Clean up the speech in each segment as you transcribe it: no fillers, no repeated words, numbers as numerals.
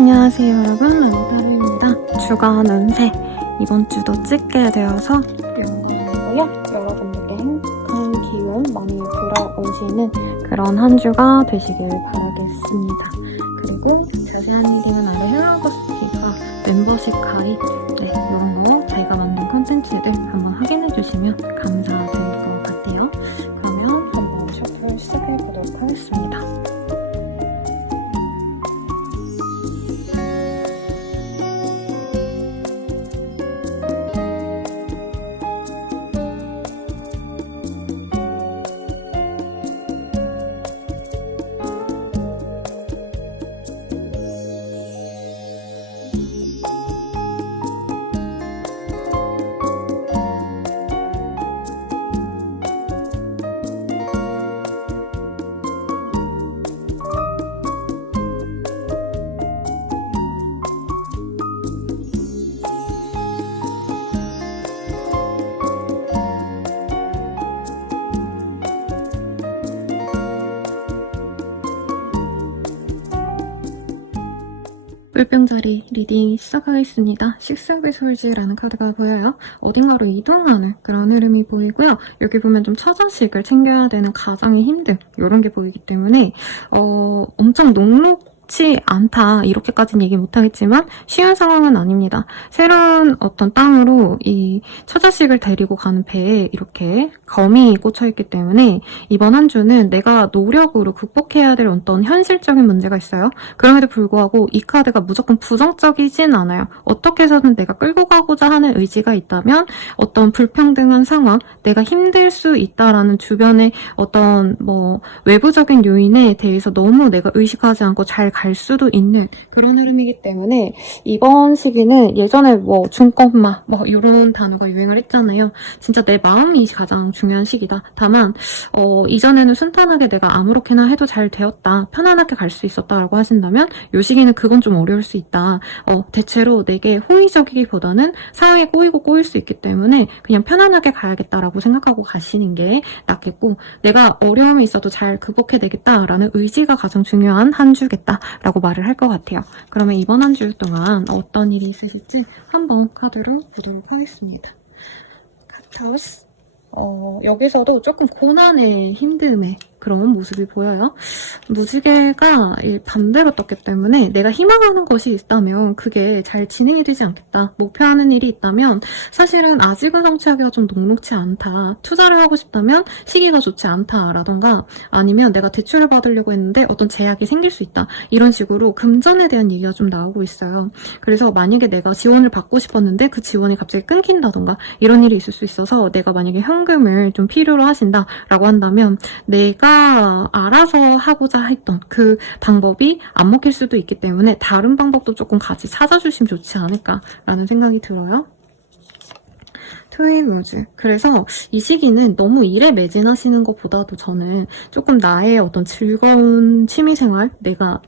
안녕하세요 여러분, 라미타루입니다. 주간 운세 이번 주도 찍게 되어서 영상이고요. 여러분들께 행복한 기운 많이 불어오시는 그런 한 주가 되시길 바라겠습니다. 그리고 자세한 리딩은 아래 헬라버스피드와 멤버십 가입 이런 거 제가 만든 컨텐츠들 한번 확인해주시면 감사드릴 것 같아요. 그러면 한번 챕터를 시작해보도록 하겠습니다. 뿔병자리 리딩 시작하겠습니다. 식스업의 솔지라는 카드가 보여요. 어딘가로 이동하는 그런 흐름이 보이고요. 여기 보면 좀 처자식을 챙겨야 되는 가장의 힘듦 이런 게 보이기 때문에 엄청 녹록지 않다 이렇게까지는 얘기 못하겠지만 쉬운 상황은 아닙니다. 새로운 어떤 땅으로 이 처자식을 데리고 가는 배에 이렇게 검이 꽂혀있기 때문에 이번 한 주는 내가 노력으로 극복해야 될 어떤 현실적인 문제가 있어요. 그럼에도 불구하고 이 카드가 무조건 부정적이진 않아요. 어떻게 해서든 내가 끌고 가고자 하는 의지가 있다면 어떤 불평등한 상황, 내가 힘들 수 있다라는 주변의 어떤 외부적인 요인에 대해서 너무 내가 의식하지 않고 잘 갈 수도 있는 그런 흐름이기 때문에 이번 시기는 예전에 중꺾마 이런 단어가 유행을 했잖아요. 진짜 내 마음이 가장 중요한 시기다. 다만 이전에는 순탄하게 내가 아무렇게나 해도 잘 되었다. 편안하게 갈 수 있었다라고 하신다면 이 시기는 그건 좀 어려울 수 있다. 대체로 내게 호의적이기보다는 상황에 꼬일 수 있기 때문에 그냥 편안하게 가야겠다라고 생각하고 가시는 게 낫겠고 내가 어려움이 있어도 잘 극복해내겠다라는 의지가 가장 중요한 한 주겠다라고 말을 할 것 같아요. 그러면 이번 한 주 동안 어떤 일이 있으실지 한번 카드로 보도록 하겠습니다. 카타우스 여기서도 조금 고난의 힘듦의 그런 모습이 보여요. 무지개가 반대로 떴기 때문에 내가 희망하는 것이 있다면 그게 잘 진행이 되지 않겠다. 목표하는 일이 있다면 사실은 아직은 성취하기가 좀 녹록지 않다. 투자를 하고 싶다면 시기가 좋지 않다라던가 아니면 내가 대출을 받으려고 했는데 어떤 제약이 생길 수 있다. 이런 식으로 금전에 대한 얘기가 좀 나오고 있어요. 그래서 만약에 내가 지원을 받고 싶었는데 그 지원이 갑자기 끊긴다던가 이런 일이 있을 수 있어서 내가 만약에 현금을 좀 필요로 하신다라고 한다면 내가 알아서 하고자 했던 그 방법이 안 먹힐 수도 있기 때문에 다른 방법도 조금 같이 찾아주시면 좋지 않을까라는 생각이 들어요. 트윈우즈. 그래서 이 시기는 너무 일에 매진하시는 것보다도 저는 조금 나의 어떤 즐거운 취미생활, 내가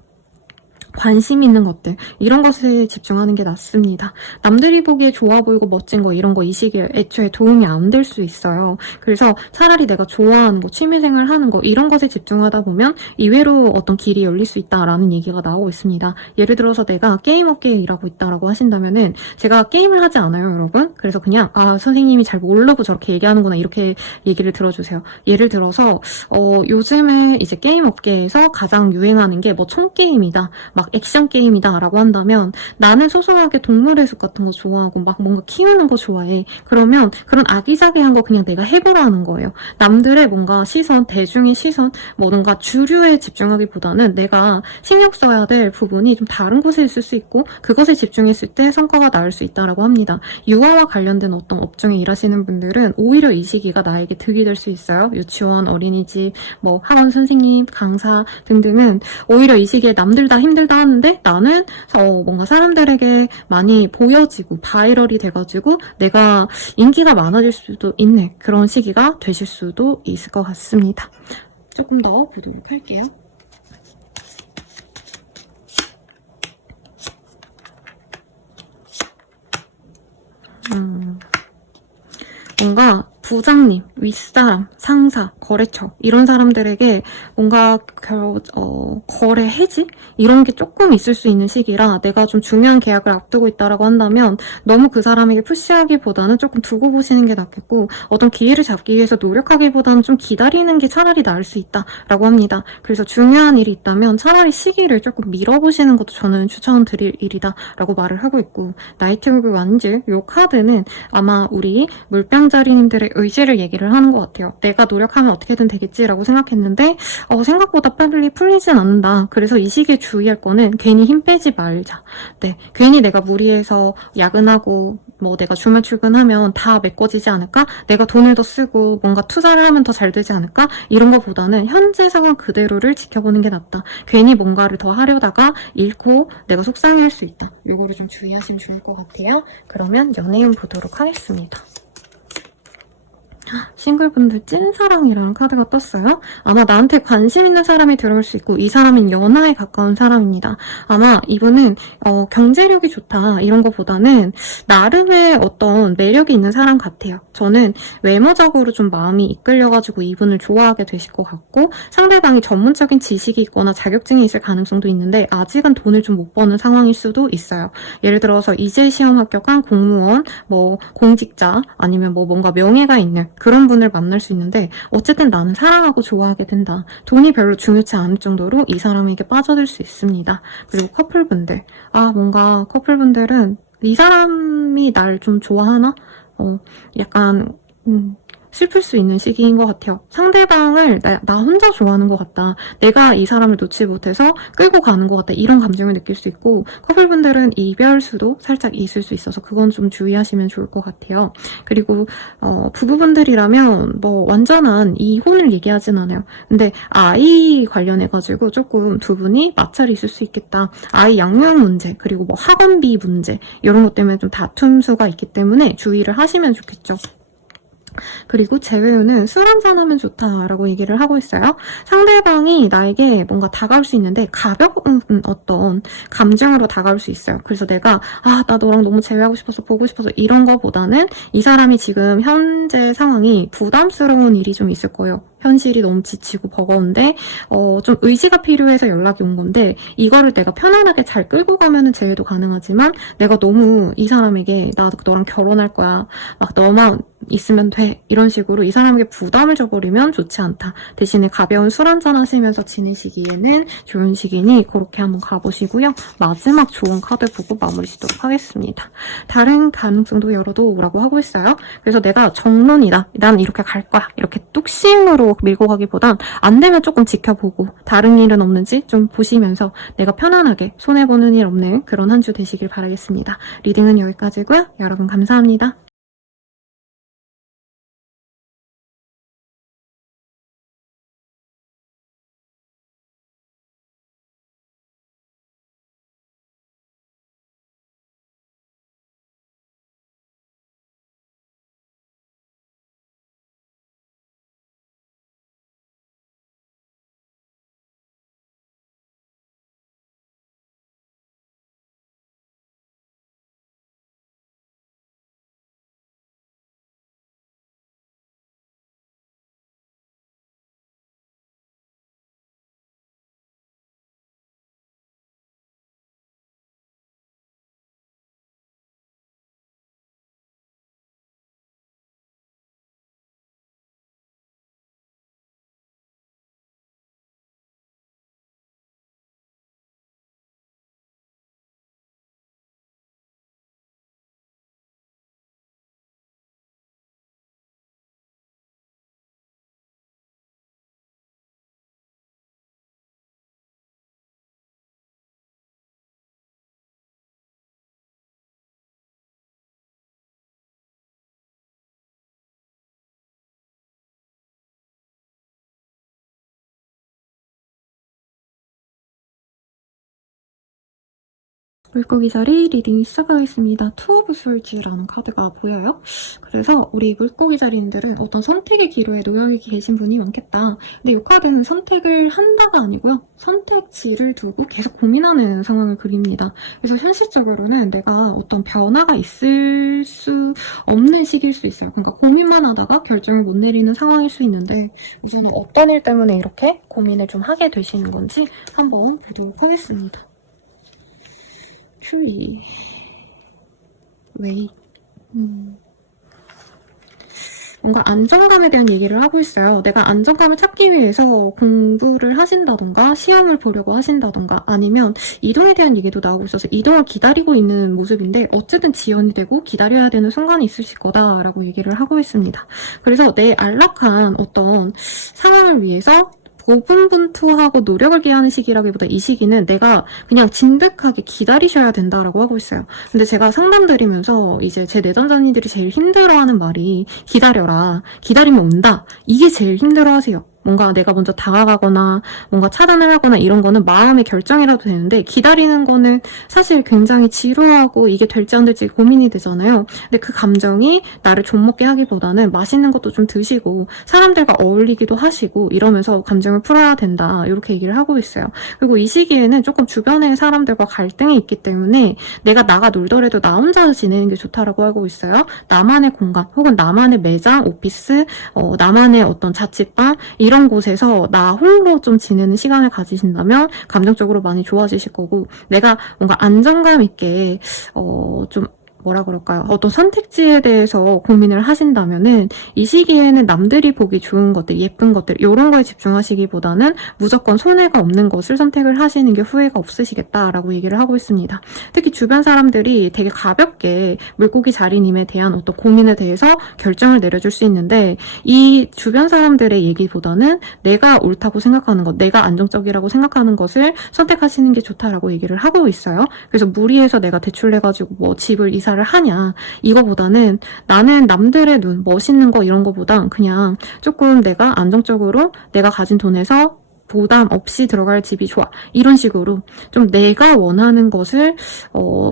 관심 있는 것들 이런 것에 집중하는 게 낫습니다. 남들이 보기에 좋아 보이고 멋진 거 이런 거 이 시기에 애초에 도움이 안 될 수 있어요. 그래서 차라리 내가 좋아하는 거 취미생활 하는 거 이런 것에 집중하다 보면 이외로 어떤 길이 열릴 수 있다라는 얘기가 나오고 있습니다. 예를 들어서 내가 게임 업계에 일하고 있다라고 하신다면은 제가 게임을 하지 않아요 여러분. 그래서 그냥 선생님이 잘 모르고 저렇게 얘기하는구나 이렇게 얘기를 들어주세요. 예를 들어서 요즘에 이제 게임 업계에서 가장 유행하는 게 총게임이다 액션 게임이다 라고 한다면 나는 소소하게 동물의 숲 같은 거 좋아하고 뭔가 키우는 거 좋아해. 그러면 그런 아기자기한 거 그냥 내가 해보라는 거예요. 남들의 뭔가 시선, 대중의 시선, 뭔가 주류에 집중하기보다는 내가 신경 써야 될 부분이 좀 다른 곳에 있을 수 있고 그것에 집중했을 때 성과가 나올 수 있다라고 합니다. 육아와 관련된 어떤 업종에 일하시는 분들은 오히려 이 시기가 나에게 득이 될 수 있어요. 유치원, 어린이집, 학원 선생님, 강사 등등은 오히려 이 시기에 남들 다 힘들다 하는데 나는 뭔가 사람들에게 많이 보여지고 바이럴이 돼가지고 내가 인기가 많아질 수도 있는 그런 시기가 되실 수도 있을 것 같습니다. 조금 더 보도록 할게요. 뭔가 부장님, 윗사람, 상사, 거래처 이런 사람들에게 뭔가 거래 해지? 이런 게 조금 있을 수 있는 시기라 내가 좀 중요한 계약을 앞두고 있다라고 한다면 너무 그 사람에게 푸시하기보다는 조금 두고 보시는 게 낫겠고 어떤 기회를 잡기 위해서 노력하기보다는 좀 기다리는 게 차라리 나을 수 있다라고 합니다. 그래서 중요한 일이 있다면 차라리 시기를 조금 밀어보시는 것도 저는 추천드릴 일이다라고 말을 하고 있고 나이트 오브 완즈 요 카드는 아마 우리 물병자리님들의 의지를 얘기를 하는 것 같아요. 내가 노력하면 어떻게든 되겠지라고 생각했는데 생각보다 빨리 풀리진 않는다. 그래서 이 시기에 주의할 거는 괜히 힘 빼지 말자. 네, 괜히 내가 무리해서 야근하고 뭐 내가 주말 출근하면 다 메꿔지지 않을까? 내가 돈을 더 쓰고 뭔가 투자를 하면 더 잘 되지 않을까? 이런 것보다는 현재 상황 그대로를 지켜보는 게 낫다. 괜히 뭔가를 더 하려다가 잃고 내가 속상해할 수 있다. 요거를 좀 주의하시면 좋을 것 같아요. 그러면 연애운 보도록 하겠습니다. 싱글분들 찐사랑이라는 카드가 떴어요. 아마 나한테 관심 있는 사람이 들어올 수 있고 이 사람은 연하에 가까운 사람입니다. 아마 이분은 경제력이 좋다 이런 것보다는 나름의 어떤 매력이 있는 사람 같아요. 저는 외모적으로 좀 마음이 이끌려가지고 이분을 좋아하게 되실 것 같고 상대방이 전문적인 지식이 있거나 자격증이 있을 가능성도 있는데 아직은 돈을 좀 못 버는 상황일 수도 있어요. 예를 들어서 이제 시험 합격한 공무원, 뭐 공직자 아니면 뭐 뭔가 명예가 있는 그런 분을 만날 수 있는데 어쨌든 나는 사랑하고 좋아하게 된다. 돈이 별로 중요치 않을 정도로 이 사람에게 빠져들 수 있습니다. 그리고 커플분들. 뭔가 커플분들은 이 사람이 날 좀 좋아하나? 약간 슬플 수 있는 시기인 것 같아요. 상대방을 나 혼자 좋아하는 것 같다. 내가 이 사람을 놓지 못해서 끌고 가는 것 같다. 이런 감정을 느낄 수 있고 커플분들은 이별수도 살짝 있을 수 있어서 그건 좀 주의하시면 좋을 것 같아요. 그리고 부부분들이라면 뭐 완전한 이혼을 얘기하진 않아요. 근데 아이 관련해가지고 조금 두 분이 마찰이 있을 수 있겠다. 아이 양육 문제 그리고 뭐 학원비 문제 이런 것 때문에 좀 다툼수가 있기 때문에 주의를 하시면 좋겠죠. 그리고 재회우는 술 한잔하면 좋다라고 얘기를 하고 있어요. 상대방이 나에게 뭔가 다가올 수 있는데 가벼운 어떤 감정으로 다가올 수 있어요. 그래서 내가 나 너랑 너무 재회하고 싶어서 보고 싶어서 이런 거보다는 이 사람이 지금 현재 상황이 부담스러운 일이 좀 있을 거예요. 현실이 너무 지치고 버거운데 좀 의지가 필요해서 연락이 온 건데 이거를 내가 편안하게 잘 끌고 가면은 재회도 가능하지만 내가 너무 이 사람에게 나 너랑 결혼할 거야 막 너만 있으면 돼 이런 식으로 이 사람에게 부담을 줘버리면 좋지 않다. 대신에 가벼운 술 한잔 하시면서 지내시기에는 좋은 시기니 그렇게 한번 가보시고요. 마지막 좋은 카드 보고 마무리 짓도록 하겠습니다. 다른 가능성도 열어도라고 하고 있어요. 그래서 내가 정론이다. 난 이렇게 갈 거야. 이렇게 뚝심으로 밀고 가기보단 안 되면 조금 지켜보고 다른 일은 없는지 좀 보시면서 내가 편안하게 손해보는 일 없는 그런 한 주 되시길 바라겠습니다. 리딩은 여기까지고요. 여러분 감사합니다. 물고기 자리 리딩 시작하겠습니다. 투 오브 솔즈라는 카드가 보여요. 그래서 우리 물고기 자리님들은 어떤 선택의 기로에 놓여 계신 분이 많겠다. 근데 이 카드는 선택을 한다가 아니고요. 선택지를 두고 계속 고민하는 상황을 그립니다. 그래서 현실적으로는 내가 어떤 변화가 있을 수 없는 시기일 수 있어요. 그러니까 고민만 하다가 결정을 못 내리는 상황일 수 있는데 우선은 어떤 일 때문에 이렇게 고민을 좀 하게 되시는 건지 한번 보도록 하겠습니다. 큐리 웨이 뭔가 안정감에 대한 얘기를 하고 있어요. 내가 안정감을 찾기 위해서 공부를 하신다던가 시험을 보려고 하신다던가 아니면 이동에 대한 얘기도 나오고 있어서 이동을 기다리고 있는 모습인데 어쨌든 지연이 되고 기다려야 되는 순간이 있으실 거다라고 얘기를 하고 있습니다. 그래서 내 안락한 어떤 상황을 위해서 고분분투하고 노력을 기하는 시기라기보다 이 시기는 내가 그냥 진득하게 기다리셔야 된다라고 하고 있어요. 근데 제가 상담 드리면서 이제 제 내담자님들이 제일 힘들어하는 말이 기다려라. 기다리면 온다. 이게 제일 힘들어하세요. 뭔가 내가 먼저 다가가거나 뭔가 차단을 하거나 이런 거는 마음의 결정이라도 되는데 기다리는 거는 사실 굉장히 지루하고 이게 될지 안 될지 고민이 되잖아요. 근데 그 감정이 나를 좀먹게 하기보다는 맛있는 것도 좀 드시고 사람들과 어울리기도 하시고 이러면서 감정을 풀어야 된다. 이렇게 얘기를 하고 있어요. 그리고 이 시기에는 조금 주변의 사람들과 갈등이 있기 때문에 내가 나가 놀더라도 나 혼자 지내는 게 좋다라고 하고 있어요. 나만의 공간 혹은 나만의 매장, 오피스, 나만의 어떤 자취방 이런 곳에서 나 홀로 좀 지내는 시간을 가지신다면 감정적으로 많이 좋아지실 거고 내가 뭔가 안정감 있게 좀 뭐라 그럴까요? 어떤 선택지에 대해서 고민을 하신다면은 이 시기에는 남들이 보기 좋은 것들, 예쁜 것들 이런 거에 집중하시기보다는 무조건 손해가 없는 것을 선택을 하시는 게 후회가 없으시겠다라고 얘기를 하고 있습니다. 특히 주변 사람들이 되게 가볍게 물고기 자리님에 대한 어떤 고민에 대해서 결정을 내려줄 수 있는데 이 주변 사람들의 얘기보다는 내가 옳다고 생각하는 것, 내가 안정적이라고 생각하는 것을 선택하시는 게 좋다라고 얘기를 하고 있어요. 그래서 무리해서 내가 대출해가지고 뭐 집을 이사 를 하냐 이거보다는 나는 남들의 눈 멋있는 거 이런 거보다 그냥 조금 내가 안정적으로 내가 가진 돈에서 부담 없이 들어갈 집이 좋아 이런 식으로 좀 내가 원하는 것을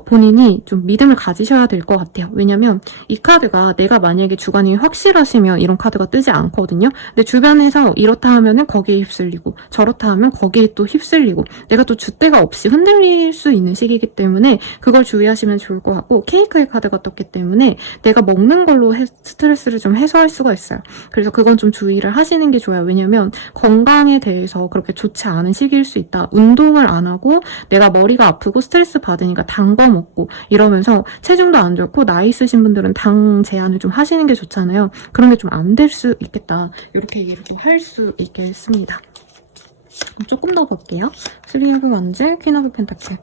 본인이 좀 믿음을 가지셔야 될 것 같아요. 왜냐면 이 카드가 내가 만약에 주관이 확실하시면 이런 카드가 뜨지 않거든요. 근데 주변에서 이렇다 하면은 거기에 휩쓸리고 저렇다 하면 거기에 또 휩쓸리고 내가 또 줏대가 없이 흔들릴 수 있는 시기이기 때문에 그걸 주의하시면 좋을 것 같고 케이크의 카드가 떴기 때문에 내가 먹는 걸로 스트레스를 좀 해소할 수가 있어요. 그래서 그건 좀 주의를 하시는 게 좋아요. 왜냐면 건강에 대해서 그렇게 좋지 않은 시기일 수 있다. 운동을 안 하고 내가 머리가 아프고 스트레스 받으니까 단 거 먹고 이러면서 체중도 안 좋고 나이 있으신 분들은 당 제한을 좀 하시는 게 좋잖아요. 그런 게 좀 안 될 수 있겠다. 이렇게 얘기를 좀 할 수 있겠습니다. 조금 더 볼게요. 3 오브 원즈, 퀸 오브 펜타클.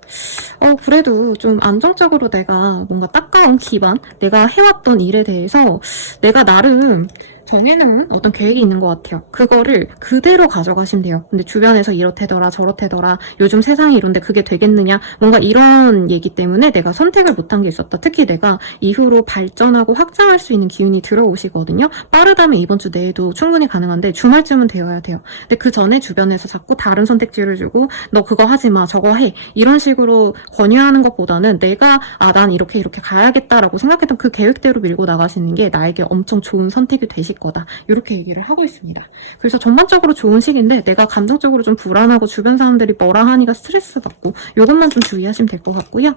그래도 좀 안정적으로 내가 뭔가 따가운 기반, 내가 해왔던 일에 대해서 내가 나름 정해놓은 어떤 계획이 있는 것 같아요. 그거를 그대로 가져가시면 돼요. 근데 주변에서 이렇대더라 저렇대더라 요즘 세상이 이런데 그게 되겠느냐 뭔가 이런 얘기 때문에 내가 선택을 못한 게 있었다. 특히 내가 이후로 발전하고 확장할 수 있는 기운이 들어오시거든요. 빠르다면 이번 주 내에도 충분히 가능한데 주말쯤은 되어야 돼요. 근데 그 전에 주변에서 자꾸 다른 선택지를 주고 너 그거 하지 마 저거 해 이런 식으로 권유하는 것보다는 내가 난 이렇게 가야겠다라고 생각했던 그 계획대로 밀고 나가시는 게 나에게 엄청 좋은 선택이 되실 거다. 이렇게 얘기를 하고 있습니다. 그래서 전반적으로 좋은 시기인데 내가 감정적으로 좀 불안하고 주변 사람들이 뭐라 하니까 스트레스 받고 이것만 좀 주의하시면 될 것 같고요.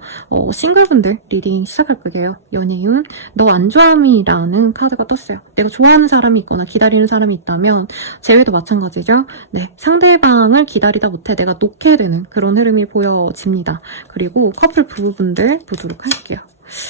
싱글분들 리딩 시작할 거예요. 연예운 너 안 좋아함이라는 카드가 떴어요. 내가 좋아하는 사람이 있거나 기다리는 사람이 있다면 제외도 마찬가지죠. 네, 상대방을 기다리다 못해 내가 놓게 되는 그런 흐름이 보여집니다. 그리고 커플 부부분들 보도록 할게요.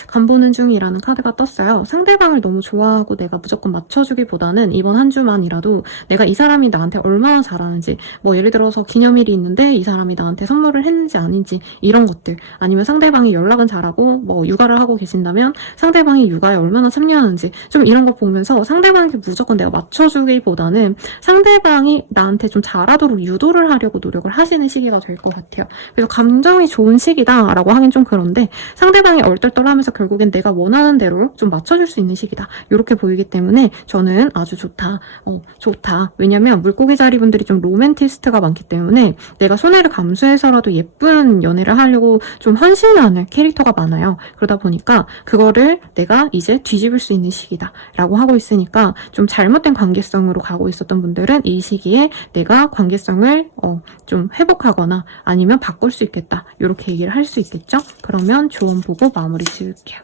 간보는 중이라는 카드가 떴어요. 상대방을 너무 좋아하고 내가 무조건 맞춰주기보다는 이번 한 주만이라도 내가 이 사람이 나한테 얼마나 잘하는지 뭐 예를 들어서 기념일이 있는데 이 사람이 나한테 선물을 했는지 아닌지 이런 것들 아니면 상대방이 연락은 잘하고 뭐 육아를 하고 계신다면 상대방이 육아에 얼마나 참여하는지 좀 이런 거 보면서 상대방에게 무조건 내가 맞춰주기보다는 상대방이 나한테 좀 잘하도록 유도를 하려고 노력을 하시는 시기가 될 것 같아요. 그래서 감정이 좋은 시기다라고 하긴 좀 그런데 상대방이 얼떨떨 하면서 결국엔 내가 원하는 대로 좀 맞춰줄 수 있는 시기다. 이렇게 보이기 때문에 저는 아주 좋다. 좋다. 왜냐면 물고기 자리분들이 좀 로맨티스트가 많기 때문에 내가 손해를 감수해서라도 예쁜 연애를 하려고 좀 헌신하는 캐릭터가 많아요. 그러다 보니까 그거를 내가 이제 뒤집을 수 있는 시기다 라고 하고 있으니까 좀 잘못된 관계성으로 가고 있었던 분들은 이 시기에 내가 관계성을 좀 회복하거나 아니면 바꿀 수 있겠다 이렇게 얘기를 할 수 있겠죠. 그러면 조언 보고 마무리 지을게요.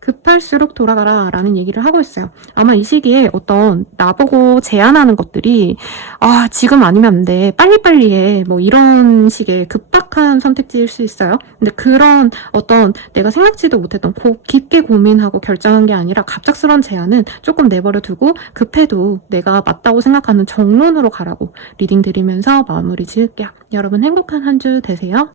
급할수록 돌아가라 라는 얘기를 하고 있어요. 아마 이 시기에 어떤 나보고 제안하는 것들이 지금 아니면 안 돼, 빨리빨리 해, 뭐 이런 식의 급박한 선택지일 수 있어요. 근데 그런 어떤 내가 생각지도 못했던 깊게 고민하고 결정한 게 아니라 갑작스러운 제안은 조금 내버려 두고 급해도 내가 맞다고 생각하는 정론으로 가라고 리딩 드리면서 마무리 지을게요. 여러분 행복한 한 주 되세요.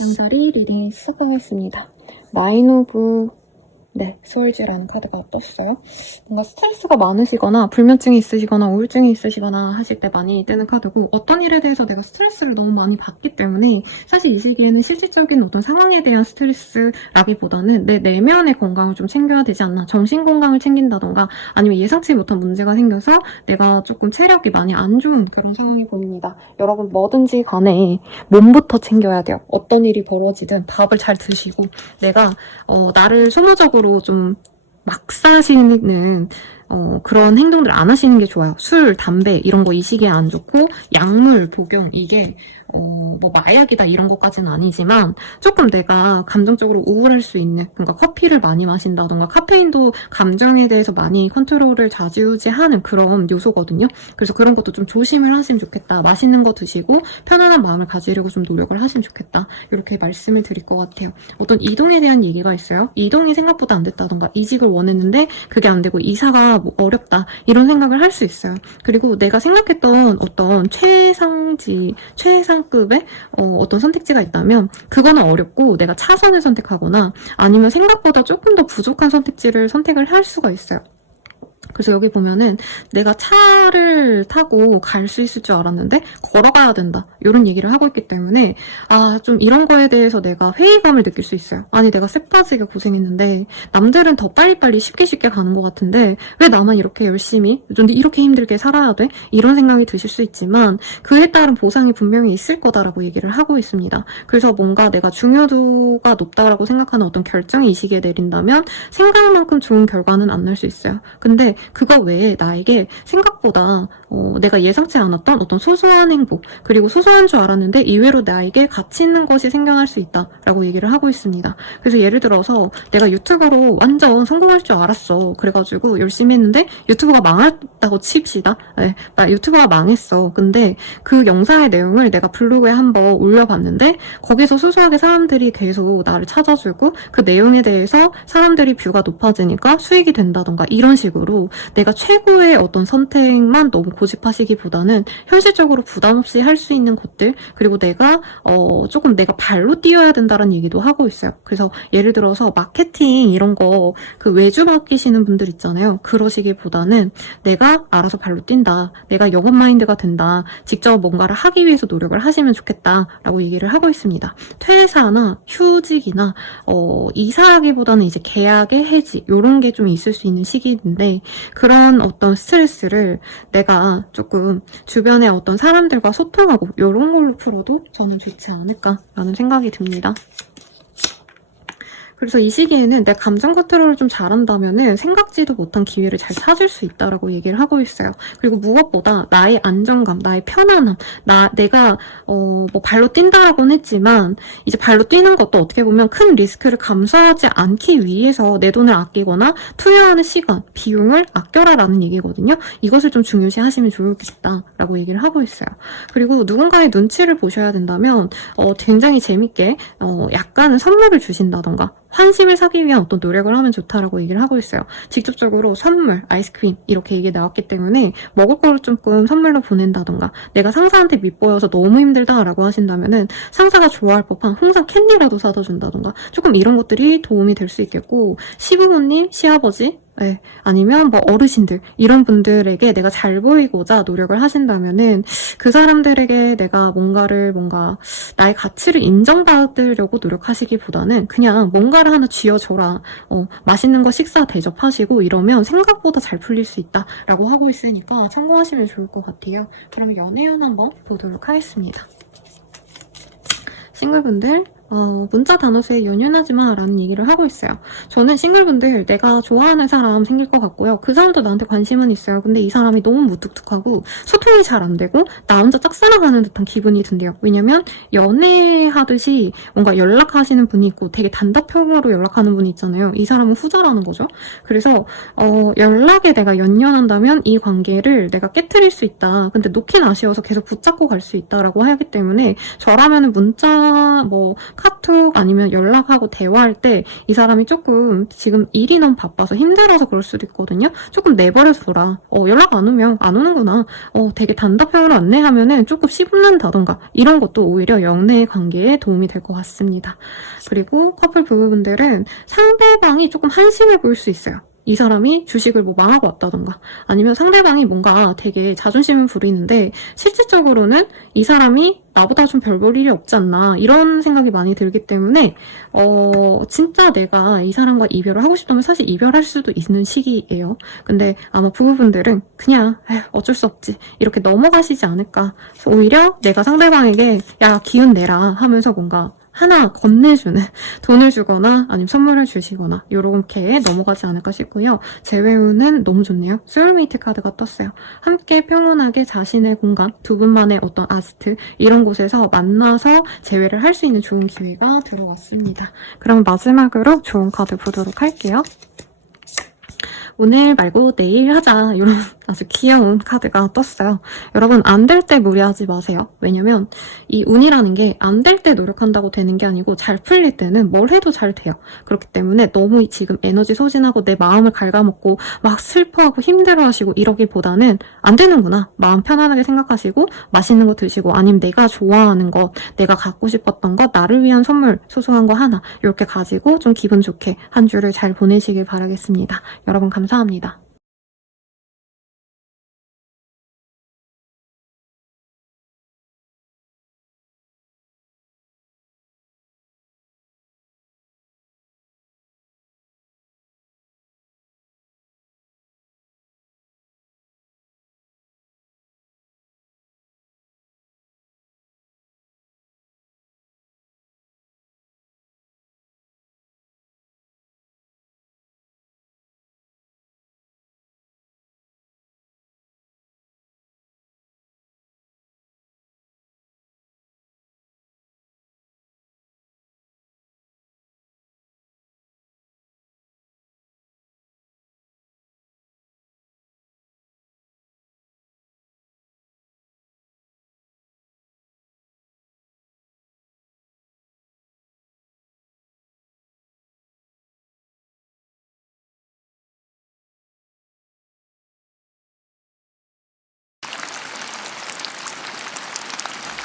양자리 리딩이 시작하겠습니다. 나인 오브 소울즈라는 카드가 떴어요. 뭔가 스트레스가 많으시거나 불면증이 있으시거나 우울증이 있으시거나 하실 때 많이 뜨는 카드고, 어떤 일에 대해서 내가 스트레스를 너무 많이 받기 때문에 사실 이 시기에는 실질적인 어떤 상황에 대한 스트레스라기보다는 내 내면의 건강을 좀 챙겨야 되지 않나, 정신 건강을 챙긴다던가 아니면 예상치 못한 문제가 생겨서 내가 조금 체력이 많이 안 좋은 그런 상황이 보입니다. 여러분 뭐든지 간에 몸부터 챙겨야 돼요. 어떤 일이 벌어지든 밥을 잘 드시고 내가 나를 소모적으로 좀 막 사시는 그런 행동들 안 하시는 게 좋아요. 술, 담배 이런 거 이 시기에 안 좋고, 약물, 복용 이게 뭐 마약이다 이런 것까지는 아니지만 조금 내가 감정적으로 우울할 수 있는, 그러니까 커피를 많이 마신다던가 카페인도 감정에 대해서 많이 컨트롤을 좌지우지하는 그런 요소거든요. 그래서 그런 것도 좀 조심을 하시면 좋겠다. 맛있는 거 드시고 편안한 마음을 가지려고 좀 노력을 하시면 좋겠다. 이렇게 말씀을 드릴 것 같아요. 어떤 이동에 대한 얘기가 있어요. 이동이 생각보다 안 됐다던가 이직을 원했는데 그게 안 되고 이사가 뭐 어렵다 이런 생각을 할 수 있어요. 그리고 내가 생각했던 어떤 최상급의 어떤 선택지가 있다면 그거는 어렵고 내가 차선을 선택하거나 아니면 생각보다 조금 더 부족한 선택지를 선택을 할 수가 있어요. 그래서 여기 보면은 내가 차를 타고 갈 수 있을 줄 알았는데 걸어가야 된다 이런 얘기를 하고 있기 때문에 좀 이런 거에 대해서 내가 회의감을 느낄 수 있어요. 아니 내가 쎄 빠지게 고생했는데 남들은 더 빨리빨리 쉽게 가는 것 같은데 왜 나만 이렇게 열심히 이렇게 힘들게 살아야 돼? 이런 생각이 드실 수 있지만 그에 따른 보상이 분명히 있을 거다라고 얘기를 하고 있습니다. 그래서 뭔가 내가 중요도가 높다라고 생각하는 어떤 결정이 이 시기에 내린다면 생각만큼 좋은 결과는 안 날 수 있어요. 근데 그거 외에 나에게 생각보다 내가 예상치 않았던 어떤 소소한 행복, 그리고 소소한 줄 알았는데 이외로 나에게 가치 있는 것이 생겨날 수 있다라고 얘기를 하고 있습니다. 그래서 예를 들어서 내가 유튜버로 완전 성공할 줄 알았어. 그래가지고 열심히 했는데 유튜브가 망했다고 칩시다. 나 유튜브가 망했어. 근데 그 영상의 내용을 내가 블로그에 한번 올려봤는데 거기서 소소하게 사람들이 계속 나를 찾아주고 그 내용에 대해서 사람들이 뷰가 높아지니까 수익이 된다던가 이런 식으로 내가 최고의 어떤 선택만 너무 고집하시기보다는 현실적으로 부담 없이 할 수 있는 것들, 그리고 내가 조금 내가 발로 뛰어야 된다는 얘기도 하고 있어요. 그래서 예를 들어서 마케팅 이런 거 그 외주 맡기시는 분들 있잖아요. 그러시기보다는 내가 알아서 발로 뛴다, 내가 영업 마인드가 된다, 직접 뭔가를 하기 위해서 노력을 하시면 좋겠다라고 얘기를 하고 있습니다. 퇴사나 휴직이나 이사하기보다는 이제 계약의 해지 이런 게 좀 있을 수 있는 시기인데 그런 어떤 스트레스를 내가 조금 주변의 어떤 사람들과 소통하고 이런 걸로 풀어도 저는 좋지 않을까라는 생각이 듭니다. 그래서 이 시기에는 내 감정 컨트롤을 좀 잘한다면은 생각지도 못한 기회를 잘 찾을 수 있다라고 얘기를 하고 있어요. 그리고 무엇보다 나의 안정감, 나의 편안함, 내가 뭐 발로 뛴다라고는 했지만 이제 발로 뛰는 것도 어떻게 보면 큰 리스크를 감수하지 않기 위해서 내 돈을 아끼거나 투여하는 시간, 비용을 아껴라라는 얘기거든요. 이것을 좀 중요시 하시면 좋겠다라고 얘기를 하고 있어요. 그리고 누군가의 눈치를 보셔야 된다면 굉장히 재밌게 약간은 선물을 주신다던가 환심을 사기 위한 어떤 노력을 하면 좋다라고 얘기를 하고 있어요. 직접적으로 선물, 아이스크림 이렇게 얘기 나왔기 때문에 먹을 거를 조금 선물로 보낸다던가 내가 상사한테 밑보여서 너무 힘들다라고 하신다면은 상사가 좋아할 법한 홍삼 캔디라도 사다 준다던가 조금 이런 것들이 도움이 될 수 있겠고 시부모님, 시아버지 네, 아니면 뭐 어르신들 이런 분들에게 내가 잘 보이고자 노력을 하신다면은 그 사람들에게 내가 뭔가 나의 가치를 인정받으려고 노력하시기보다는 그냥 뭔가를 하나 쥐어줘라 맛있는 거 식사 대접하시고 이러면 생각보다 잘 풀릴 수 있다라고 하고 있으니까 참고하시면 좋을 것 같아요. 그럼 연애운 한번 보도록 하겠습니다. 싱글분들 문자 단어수에 연연하지 마 라는 얘기를 하고 있어요. 저는 싱글분들 내가 좋아하는 사람 생길 것 같고요. 그 사람도 나한테 관심은 있어요. 근데 이 사람이 너무 무뚝뚝하고 소통이 잘 안 되고 나 혼자 짝사랑하는 듯한 기분이 든대요. 왜냐면 연애하듯이 뭔가 연락하시는 분이 있고 되게 단답형으로 연락하는 분이 있잖아요. 이 사람은 후자라는 거죠. 그래서 연락에 내가 연연한다면 이 관계를 내가 깨트릴 수 있다. 근데 놓긴 아쉬워서 계속 붙잡고 갈 수 있다라고 하기 때문에 저라면은 문자 카톡 아니면 연락하고 대화할 때 이 사람이 조금 지금 일이 너무 바빠서 힘들어서 그럴 수도 있거든요. 조금 내버려서 둬라. 연락 안 오면 안 오는구나. 되게 단답형으로 안내하면은 조금 씹는다던가 이런 것도 오히려 연애 관계에 도움이 될 것 같습니다. 그리고 커플 부부분들은 상대방이 조금 한심해 보일 수 있어요. 이 사람이 주식을 망하고 왔다던가 아니면 상대방이 뭔가 되게 자존심을 부리는데 실질적으로는 이 사람이 나보다 좀 별 볼 일이 없지 않나 이런 생각이 많이 들기 때문에 진짜 내가 이 사람과 이별을 하고 싶다면 사실 이별할 수도 있는 시기예요. 근데 아마 부부분들은 그냥 어쩔 수 없지 이렇게 넘어가시지 않을까. 오히려 내가 상대방에게 야 기운 내라 하면서 뭔가 하나 건네주는 돈을 주거나 아니면 선물을 주시거나 이렇게 넘어가지 않을까 싶고요. 재회운은 너무 좋네요. 소울메이트 카드가 떴어요. 함께 평온하게 자신의 공간, 두 분만의 어떤 아지트 이런 곳에서 만나서 재회를 할 수 있는 좋은 기회가 들어왔습니다. 그럼 마지막으로 좋은 카드 보도록 할게요. 오늘 말고 내일 하자 이런 아주 귀여운 카드가 떴어요. 여러분 안 될 때 무리하지 마세요. 왜냐면 이 운이라는 게 안 될 때 노력한다고 되는 게 아니고 잘 풀릴 때는 뭘 해도 잘 돼요. 그렇기 때문에 너무 지금 에너지 소진하고 내 마음을 갉아먹고 막 슬퍼하고 힘들어하시고 이러기보다는 안 되는구나. 마음 편안하게 생각하시고 맛있는 거 드시고 아니면 내가 좋아하는 것, 내가 갖고 싶었던 것, 나를 위한 선물 소소한 거 하나 이렇게 가지고 좀 기분 좋게 한 주를 잘 보내시길 바라겠습니다. 여러분 감사합니다.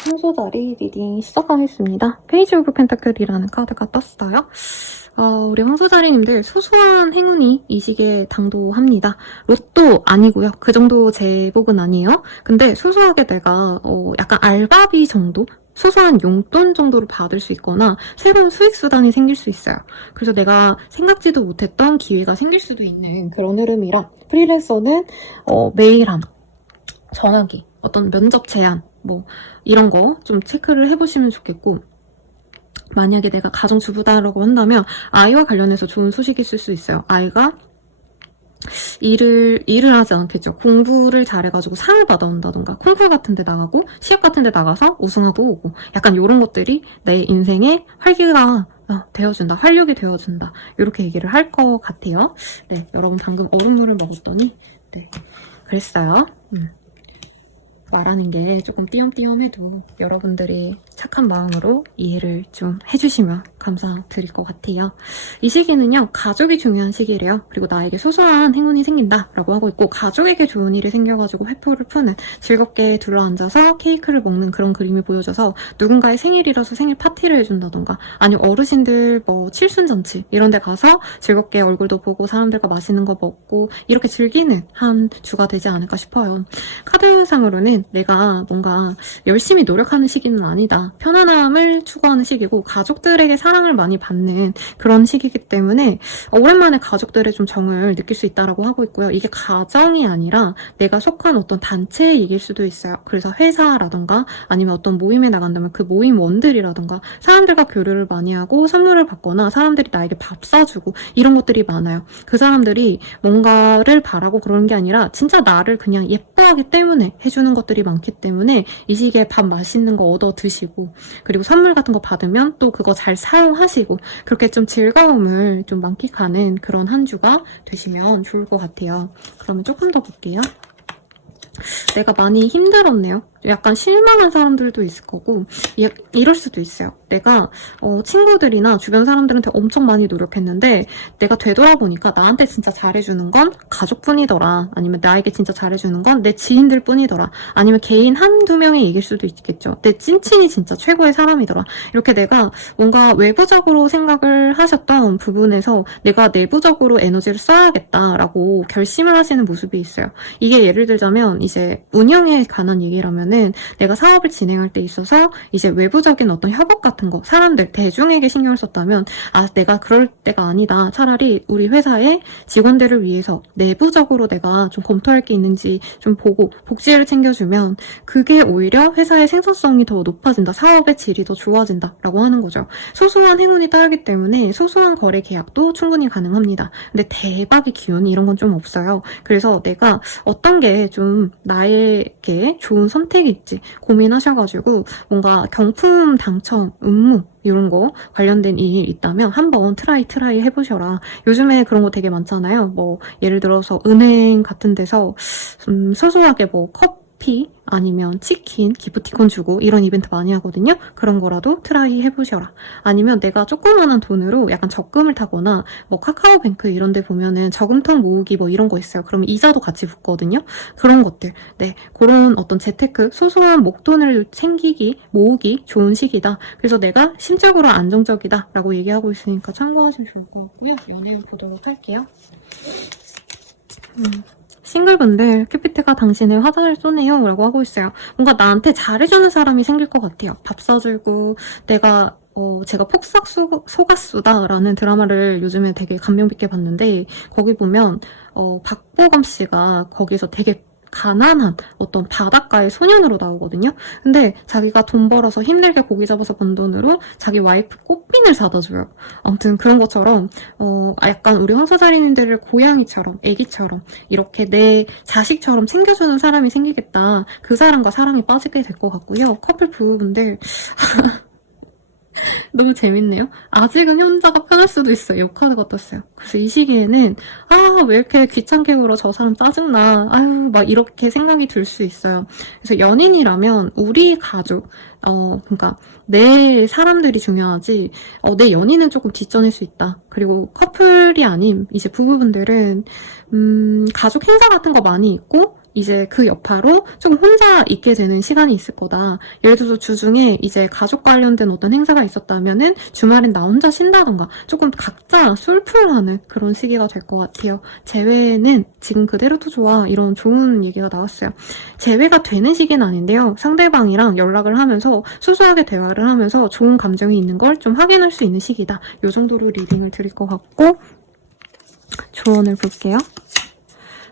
황소자리 리딩 시작하겠습니다. 페이지 오브 펜타클이라는 카드가 떴어요. 우리 황소자리님들 소소한 행운이 이 시기에 당도합니다. 로또 아니고요. 그 정도 제복은 아니에요. 근데 소소하게 내가 약간 알바비 정도? 소소한 용돈 정도를 받을 수 있거나 새로운 수익 수단이 생길 수 있어요. 그래서 내가 생각지도 못했던 기회가 생길 수도 있는 그런 흐름이라 프리랜서는 메일함, 전화기, 어떤 면접 제안 뭐 이런 거 좀 체크를 해보시면 좋겠고, 만약에 내가 가정주부다라고 한다면 아이와 관련해서 좋은 소식이 있을 수 있어요. 아이가 일을 하지 않겠죠. 공부를 잘해가지고 상을 받아온다던가, 콩쿨 같은 데 나가고, 시합 같은 데 나가서 우승하고 오고, 약간 이런 것들이 내 인생의 활기가 되어준다, 활력이 되어준다, 이렇게 얘기를 할 것 같아요. 네, 여러분 방금 얼음물을 먹었더니, 네, 그랬어요. 말하는 게 조금 띄엄띄엄해도 여러분들이 착한 마음으로 이해를 좀 해주시면 감사드릴 것 같아요. 이 시기는요, 가족이 중요한 시기래요. 그리고 나에게 소소한 행운이 생긴다라고 하고 있고, 가족에게 좋은 일이 생겨가지고 회포를 푸는, 즐겁게 둘러앉아서 케이크를 먹는 그런 그림이 보여져서 누군가의 생일이라서 생일 파티를 해준다던가, 아니면 어르신들 뭐 칠순잔치 이런 데 가서 즐겁게 얼굴도 보고 사람들과 맛있는 거 먹고 이렇게 즐기는 한 주가 되지 않을까 싶어요. 카드상으로는 내가 뭔가 열심히 노력하는 시기는 아니다. 편안함을 추구하는 시기고, 가족들에게 사랑을 많이 받는 그런 시기이기 때문에 오랜만에 가족들의 좀 정을 느낄 수 있다라고 하고 있고요. 이게 가정이 아니라 내가 속한 어떤 단체의 얘기일 수도 있어요. 그래서 회사라던가 아니면 어떤 모임에 나간다면 그 모임원들이라던가 사람들과 교류를 많이 하고 선물을 받거나 사람들이 나에게 밥 사주고 이런 것들이 많아요. 그 사람들이 뭔가를 바라고 그러는 게 아니라 진짜 나를 그냥 예뻐하기 때문에 해주는 것들이 많기 때문에 이 시기에 밥 맛있는 거 얻어 드시고, 그리고 선물 같은 거 받으면 또 그거 잘 사용하시고, 그렇게 좀 즐거움을 좀 만끽하는 그런 한 주가 되시면 좋을 것 같아요. 그러면 조금 더 볼게요. 내가 많이 힘들었네요. 약간 실망한 사람들도 있을 거고, 이럴 수도 있어요. 내가 친구들이나 주변 사람들한테 엄청 많이 노력했는데 내가 되돌아보니까 나한테 진짜 잘해주는 건 가족뿐이더라, 아니면 나에게 진짜 잘해주는 건 내 지인들 뿐이더라, 아니면 개인 한두 명의 얘기일 수도 있겠죠. 내 찐친이 진짜 최고의 사람이더라. 이렇게 내가 뭔가 외부적으로 생각을 하셨던 부분에서 내가 내부적으로 에너지를 써야겠다라고 결심을 하시는 모습이 있어요. 이게 예를 들자면 이제 운영에 관한 얘기라면 내가 사업을 진행할 때 있어서 이제 외부적인 어떤 협업 같은 거, 사람들, 대중에게 신경을 썼다면 내가 그럴 때가 아니다. 차라리 우리 회사의 직원들을 위해서 내부적으로 내가 좀 검토할 게 있는지 좀 보고 복지를 챙겨주면 그게 오히려 회사의 생산성이 더 높아진다. 사업의 질이 더 좋아진다 라고 하는 거죠. 소소한 행운이 따르기 때문에 소소한 거래 계약도 충분히 가능합니다. 근데 대박의 기운 이런 건 좀 없어요. 그래서 내가 어떤 게 좀 나에게 좋은 선택이 있지 고민하셔가지고 뭔가 경품 당첨, 음무 이런 거 관련된 일 있다면 한번 트라이 해보셔라. 요즘에 그런 거 되게 많잖아요. 뭐 예를 들어서 은행 같은 데서 소소하게 뭐 커피 아니면 치킨, 기프티콘 주고 이런 이벤트 많이 하거든요. 그런 거라도 트라이 해보셔라. 아니면 내가 조그만한 돈으로 약간 적금을 타거나 뭐 카카오뱅크 이런 데 보면은 저금통 모으기 뭐 이런 거 있어요. 그러면 이자도 같이 붙거든요. 그런 것들. 네, 그런 어떤 재테크, 소소한 목돈을 챙기기, 모으기 좋은 시기다. 그래서 내가 심적으로 안정적이다 라고 얘기하고 있으니까 참고하시면 좋을 것 같고요. 연예인 보도록 할게요. 싱글분들, 큐피트가 당신의 화살을 쏘네요 라고 하고 있어요. 뭔가 나한테 잘해주는 사람이 생길 것 같아요. 밥 사주고, 제가 폭삭 속았수다 라는 드라마를 요즘에 되게 감명 깊게 봤는데, 거기 보면 박보검 씨가 거기서 되게 가난한 어떤 바닷가의 소년으로 나오거든요. 근데 자기가 돈 벌어서 힘들게 고기 잡아서 번 돈으로 자기 와이프 꽃빈을 사다 줘요. 아무튼 그런 것처럼 약간 우리 황사자리님들을 고양이처럼, 애기처럼 이렇게 내 자식처럼 챙겨주는 사람이 생기겠다. 그 사람과 사랑에 빠지게 될 것 같고요. 커플 부부분들 너무 재밌네요. 아직은 혼자가 편할 수도 있어요. 이 카드가 떴어요. 그래서 이 시기에는 왜 이렇게 귀찮게 굴어, 저 사람 짜증나, 아유 막 이렇게 생각이 들 수 있어요. 그래서 연인이라면 우리 가족, 그러니까 내 사람들이 중요하지 내 연인은 조금 뒷전일 수 있다. 그리고 커플이 아닌 이제 부부분들은 가족 행사 같은 거 많이 있고 이제 그 여파로 좀 혼자 있게 되는 시간이 있을 거다. 예를 들어서 주중에 이제 가족 관련된 어떤 행사가 있었다면은 주말엔 나 혼자 쉰다던가 조금 각자 솔플하는 그런 시기가 될 것 같아요. 재회는 지금 그대로도 좋아. 이런 좋은 얘기가 나왔어요. 재회가 되는 시기는 아닌데요. 상대방이랑 연락을 하면서 소소하게 대화를 하면서 좋은 감정이 있는 걸 좀 확인할 수 있는 시기다. 이 정도로 리딩을 드릴 것 같고 조언을 볼게요.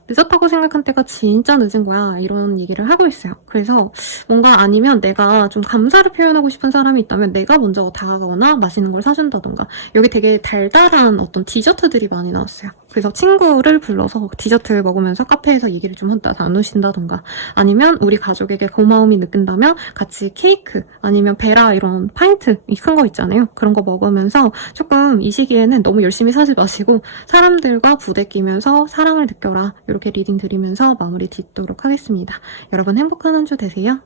늦었다고 생각한 때가 진짜 늦은 거야. 이런 얘기를 하고 있어요. 그래서 뭔가 아니면 내가 좀 감사를 표현하고 싶은 사람이 있다면 내가 먼저 다가가거나 맛있는 걸 사준다던가. 여기 되게 달달한 어떤 디저트들이 많이 나왔어요. 그래서 친구를 불러서 디저트 먹으면서 카페에서 얘기를 좀 나누신다던가, 아니면 우리 가족에게 고마움이 느낀다면 같이 케이크 아니면 베라 이런 파인트 큰 거 있잖아요. 그런 거 먹으면서 조금 이 시기에는 너무 열심히 사지 마시고 사람들과 부대끼면서 사랑을 느껴라. 이렇게 리딩 드리면서 마무리 짓도록 하겠습니다. 여러분 행복한 한 주 되세요.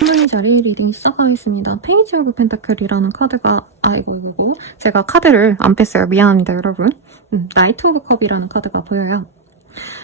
할머니 자리 리딩 시작하겠습니다. 페이지 오브 펜타클이라는 카드가, 이거. 제가 카드를 안 뺐어요. 미안합니다, 여러분. 나이트 오브 컵이라는 카드가 보여요.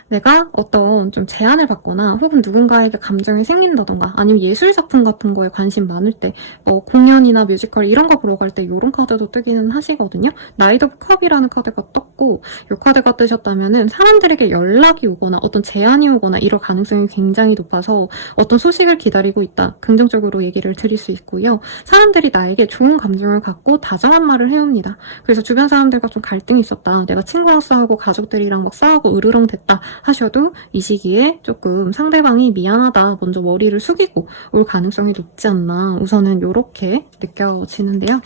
내가 어떤 좀 제안을 받거나 혹은 누군가에게 감정이 생긴다던가 아니면 예술작품 같은 거에 관심 많을 때 뭐 공연이나 뮤지컬 이런 거 보러 갈 때 이런 카드도 뜨기는 하시거든요. 나이트 오브 컵이라는 카드가 떴고 이 카드가 뜨셨다면은 사람들에게 연락이 오거나 어떤 제안이 오거나 이럴 가능성이 굉장히 높아서 어떤 소식을 기다리고 있다. 긍정적으로 얘기를 드릴 수 있고요. 사람들이 나에게 좋은 감정을 갖고 다정한 말을 해옵니다. 그래서 주변 사람들과 좀 갈등이 있었다. 내가 친구랑 싸우고 가족들이랑 막 싸우고 으르렁 됐다 하셔도 이 시기에 조금 상대방이 미안하다 먼저 머리를 숙이고 올 가능성이 높지 않나 우선은 이렇게 느껴지는데요.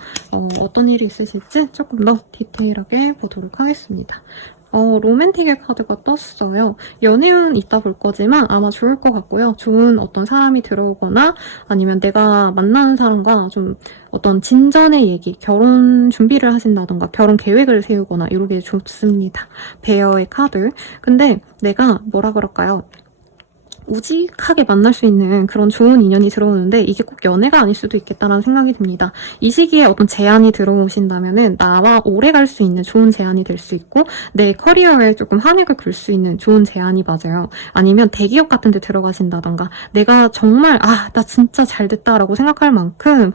어떤 일이 있으실지 조금 더 디테일하게 보도록 하겠습니다. 로맨틱의 카드가 떴어요. 연애운 이따 볼 거지만 아마 좋을 것 같고요. 좋은 어떤 사람이 들어오거나 아니면 내가 만나는 사람과 좀 어떤 진전의 얘기, 결혼 준비를 하신다던가 결혼 계획을 세우거나 이러게 좋습니다. 베어의 카드. 근데 내가 뭐라 그럴까요? 우직하게 만날 수 있는 그런 좋은 인연이 들어오는데 이게 꼭 연애가 아닐 수도 있겠다라는 생각이 듭니다. 이 시기에 어떤 제안이 들어오신다면은 나와 오래 갈 수 있는 좋은 제안이 될 수 있고 내 커리어에 조금 한획을 글 수 있는 좋은 제안이 맞아요. 아니면 대기업 같은 데 들어가신다던가 내가 정말 나 진짜 잘 됐다라고 생각할 만큼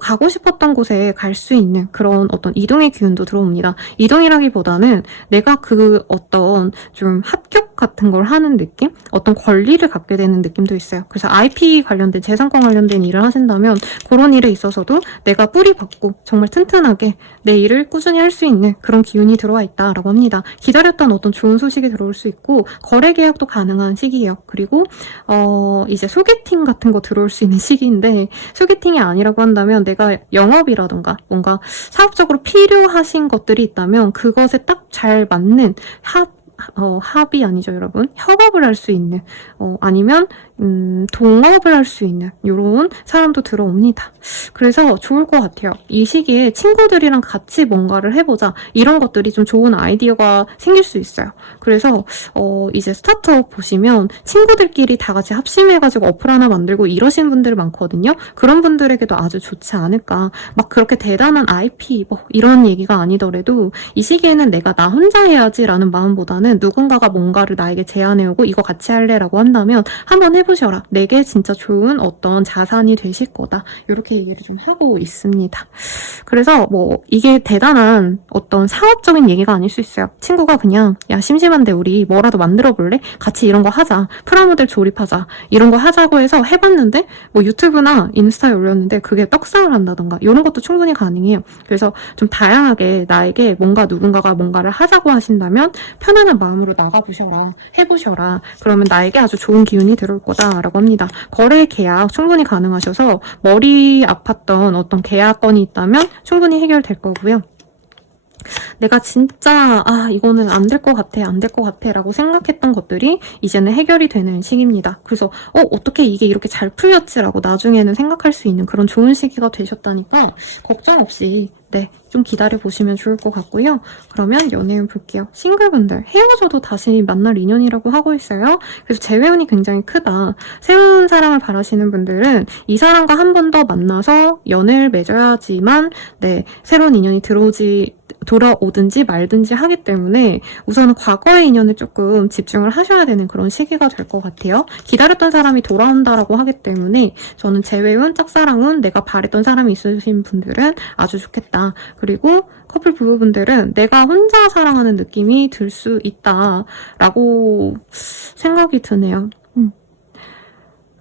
가고 싶었던 곳에 갈 수 있는 그런 어떤 이동의 기운도 들어옵니다. 이동이라기보다는 내가 그 어떤 좀 합격 같은 걸 하는 느낌? 어떤 권리를 갖게 되는 느낌도 있어요. 그래서 IP 관련된 재산권 관련된 일을 하신다면 그런 일에 있어서도 내가 뿌리 박고 정말 튼튼하게 내 일을 꾸준히 할 수 있는 그런 기운이 들어와 있다라고 합니다. 기다렸던 어떤 좋은 소식이 들어올 수 있고 거래 계약도 가능한 시기예요. 그리고 이제 소개팅 같은 거 들어올 수 있는 시기인데 소개팅이 아니라고 한다면 내가 영업이라던가 뭔가 사업적으로 필요하신 것들이 있다면 그것에 딱 잘 맞는 합이 아니죠, 여러분. 협업을 할 수 있는, 아니면, 동업을 할 수 있는, 요런 사람도 들어옵니다. 그래서 좋을 것 같아요. 이 시기에 친구들이랑 같이 뭔가를 해보자. 이런 것들이 좀 좋은 아이디어가 생길 수 있어요. 그래서, 이제 스타트업 보시면 친구들끼리 다 같이 합심해가지고 어플 하나 만들고 이러신 분들 많거든요. 그런 분들에게도 아주 좋지 않을까. 막 그렇게 대단한 IP, 뭐, 이런 얘기가 아니더라도 이 시기에는 내가 나 혼자 해야지라는 마음보다는 누군가가 뭔가를 나에게 제안해오고 이거 같이 할래라고 한다면 한번 해보자. 해보셔라. 내게 진짜 좋은 어떤 자산이 되실 거다. 이렇게 얘기를 좀 하고 있습니다. 그래서 뭐 이게 대단한 어떤 사업적인 얘기가 아닐 수 있어요. 친구가 그냥 야 심심한데 우리 뭐라도 만들어 볼래? 같이 이런 거 하자. 프라모델 조립하자. 이런 거 하자고 해서 해봤는데 뭐 유튜브나 인스타에 올렸는데 그게 떡상을 한다던가 이런 것도 충분히 가능해요. 그래서 좀 다양하게 나에게 뭔가 누군가가 뭔가를 하자고 하신다면 편안한 마음으로 나가보셔라. 해보셔라. 그러면 나에게 아주 좋은 기운이 들어올 거다라고 합니다. 거래 계약 충분히 가능하셔서 머리 아팠던 어떤 계약건이 있다면 충분히 해결될 거고요. 내가 진짜 이거는 안 될 것 같아 라고 생각했던 것들이 이제는 해결이 되는 시기입니다. 그래서 어떻게 이게 이렇게 잘 풀렸지 라고 나중에는 생각할 수 있는 그런 좋은 시기가 되셨다니까 걱정 없이 좀 기다려보시면 좋을 것 같고요. 그러면 연애운 볼게요. 싱글분들 헤어져도 다시 만날 인연이라고 하고 있어요. 그래서 재회운이 굉장히 크다. 새로운 사랑을 바라시는 분들은 이 사람과 한 번 더 만나서 연애를 맺어야지만 새로운 인연이 돌아오든지 말든지 하기 때문에 우선은 과거의 인연을 조금 집중을 하셔야 되는 그런 시기가 될 것 같아요. 기다렸던 사람이 돌아온다라고 하기 때문에 저는 재회운, 짝사랑운, 내가 바랬던 사람이 있으신 분들은 아주 좋겠다. 그리고 커플 부부분들은 내가 혼자 사랑하는 느낌이 들 수 있다라고 생각이 드네요.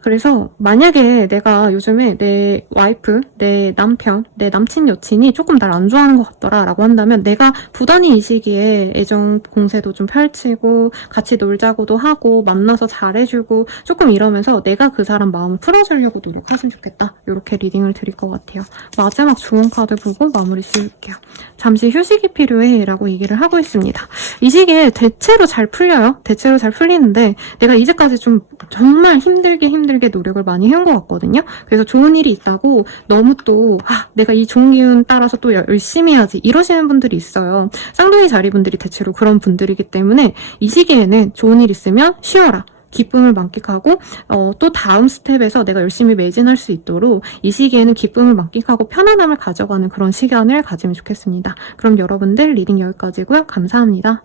그래서 만약에 내가 요즘에 내 와이프, 내 남편, 내 남친 여친이 조금 날 안 좋아하는 것 같더라 라고 한다면 내가 부단히 이 시기에 애정 공세도 좀 펼치고 같이 놀자고도 하고 만나서 잘해주고 조금 이러면서 내가 그 사람 마음을 풀어주려고 노력하시면 좋겠다. 이렇게 리딩을 드릴 것 같아요. 마지막 좋은 카드 보고 마무리 지을게요. 잠시 휴식이 필요해 라고 얘기를 하고 있습니다. 이 시기에 대체로 잘 풀려요. 대체로 잘 풀리는데 내가 이제까지 좀 정말 힘들게 노력을 많이 해온 것 같거든요. 그래서 좋은 일이 있다고 너무 또 내가 이 좋은 기운 따라서 또 열심히 해야지 이러시는 분들이 있어요. 쌍둥이 자리분들이 대체로 그런 분들이기 때문에 이 시기에는 좋은 일 있으면 쉬어라. 기쁨을 만끽하고 또 다음 스텝에서 내가 열심히 매진할 수 있도록 이 시기에는 기쁨을 만끽하고 편안함을 가져가는 그런 시간을 가지면 좋겠습니다. 그럼 여러분들 리딩 여기까지고요. 감사합니다.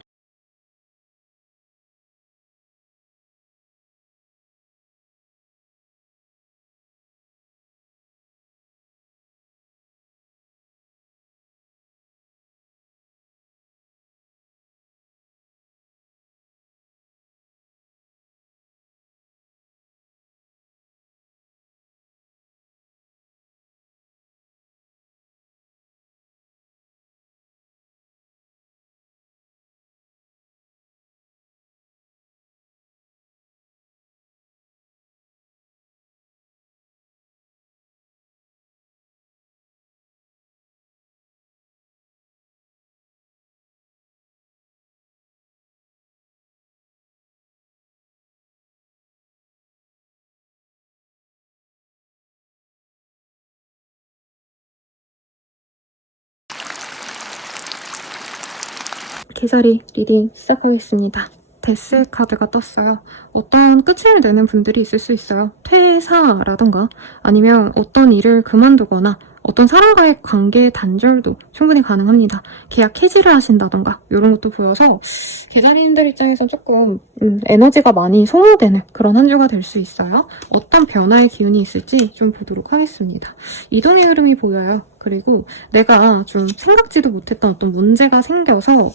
개자리 리딩 시작하겠습니다. 데스 카드가 떴어요. 어떤 끝을 내는 분들이 있을 수 있어요. 퇴사라던가 아니면 어떤 일을 그만두거나 어떤 사람과의 관계 단절도 충분히 가능합니다. 계약 해지를 하신다던가 이런 것도 보여서 개자리님들 입장에서 조금 에너지가 많이 소모되는 그런 한 주가 될 수 있어요. 어떤 변화의 기운이 있을지 좀 보도록 하겠습니다. 이동의 흐름이 보여요. 그리고 내가 좀 생각지도 못했던 어떤 문제가 생겨서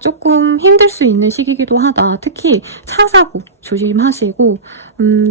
조금 힘들 수 있는 시기이기도 하다. 특히 차 사고 조심하시고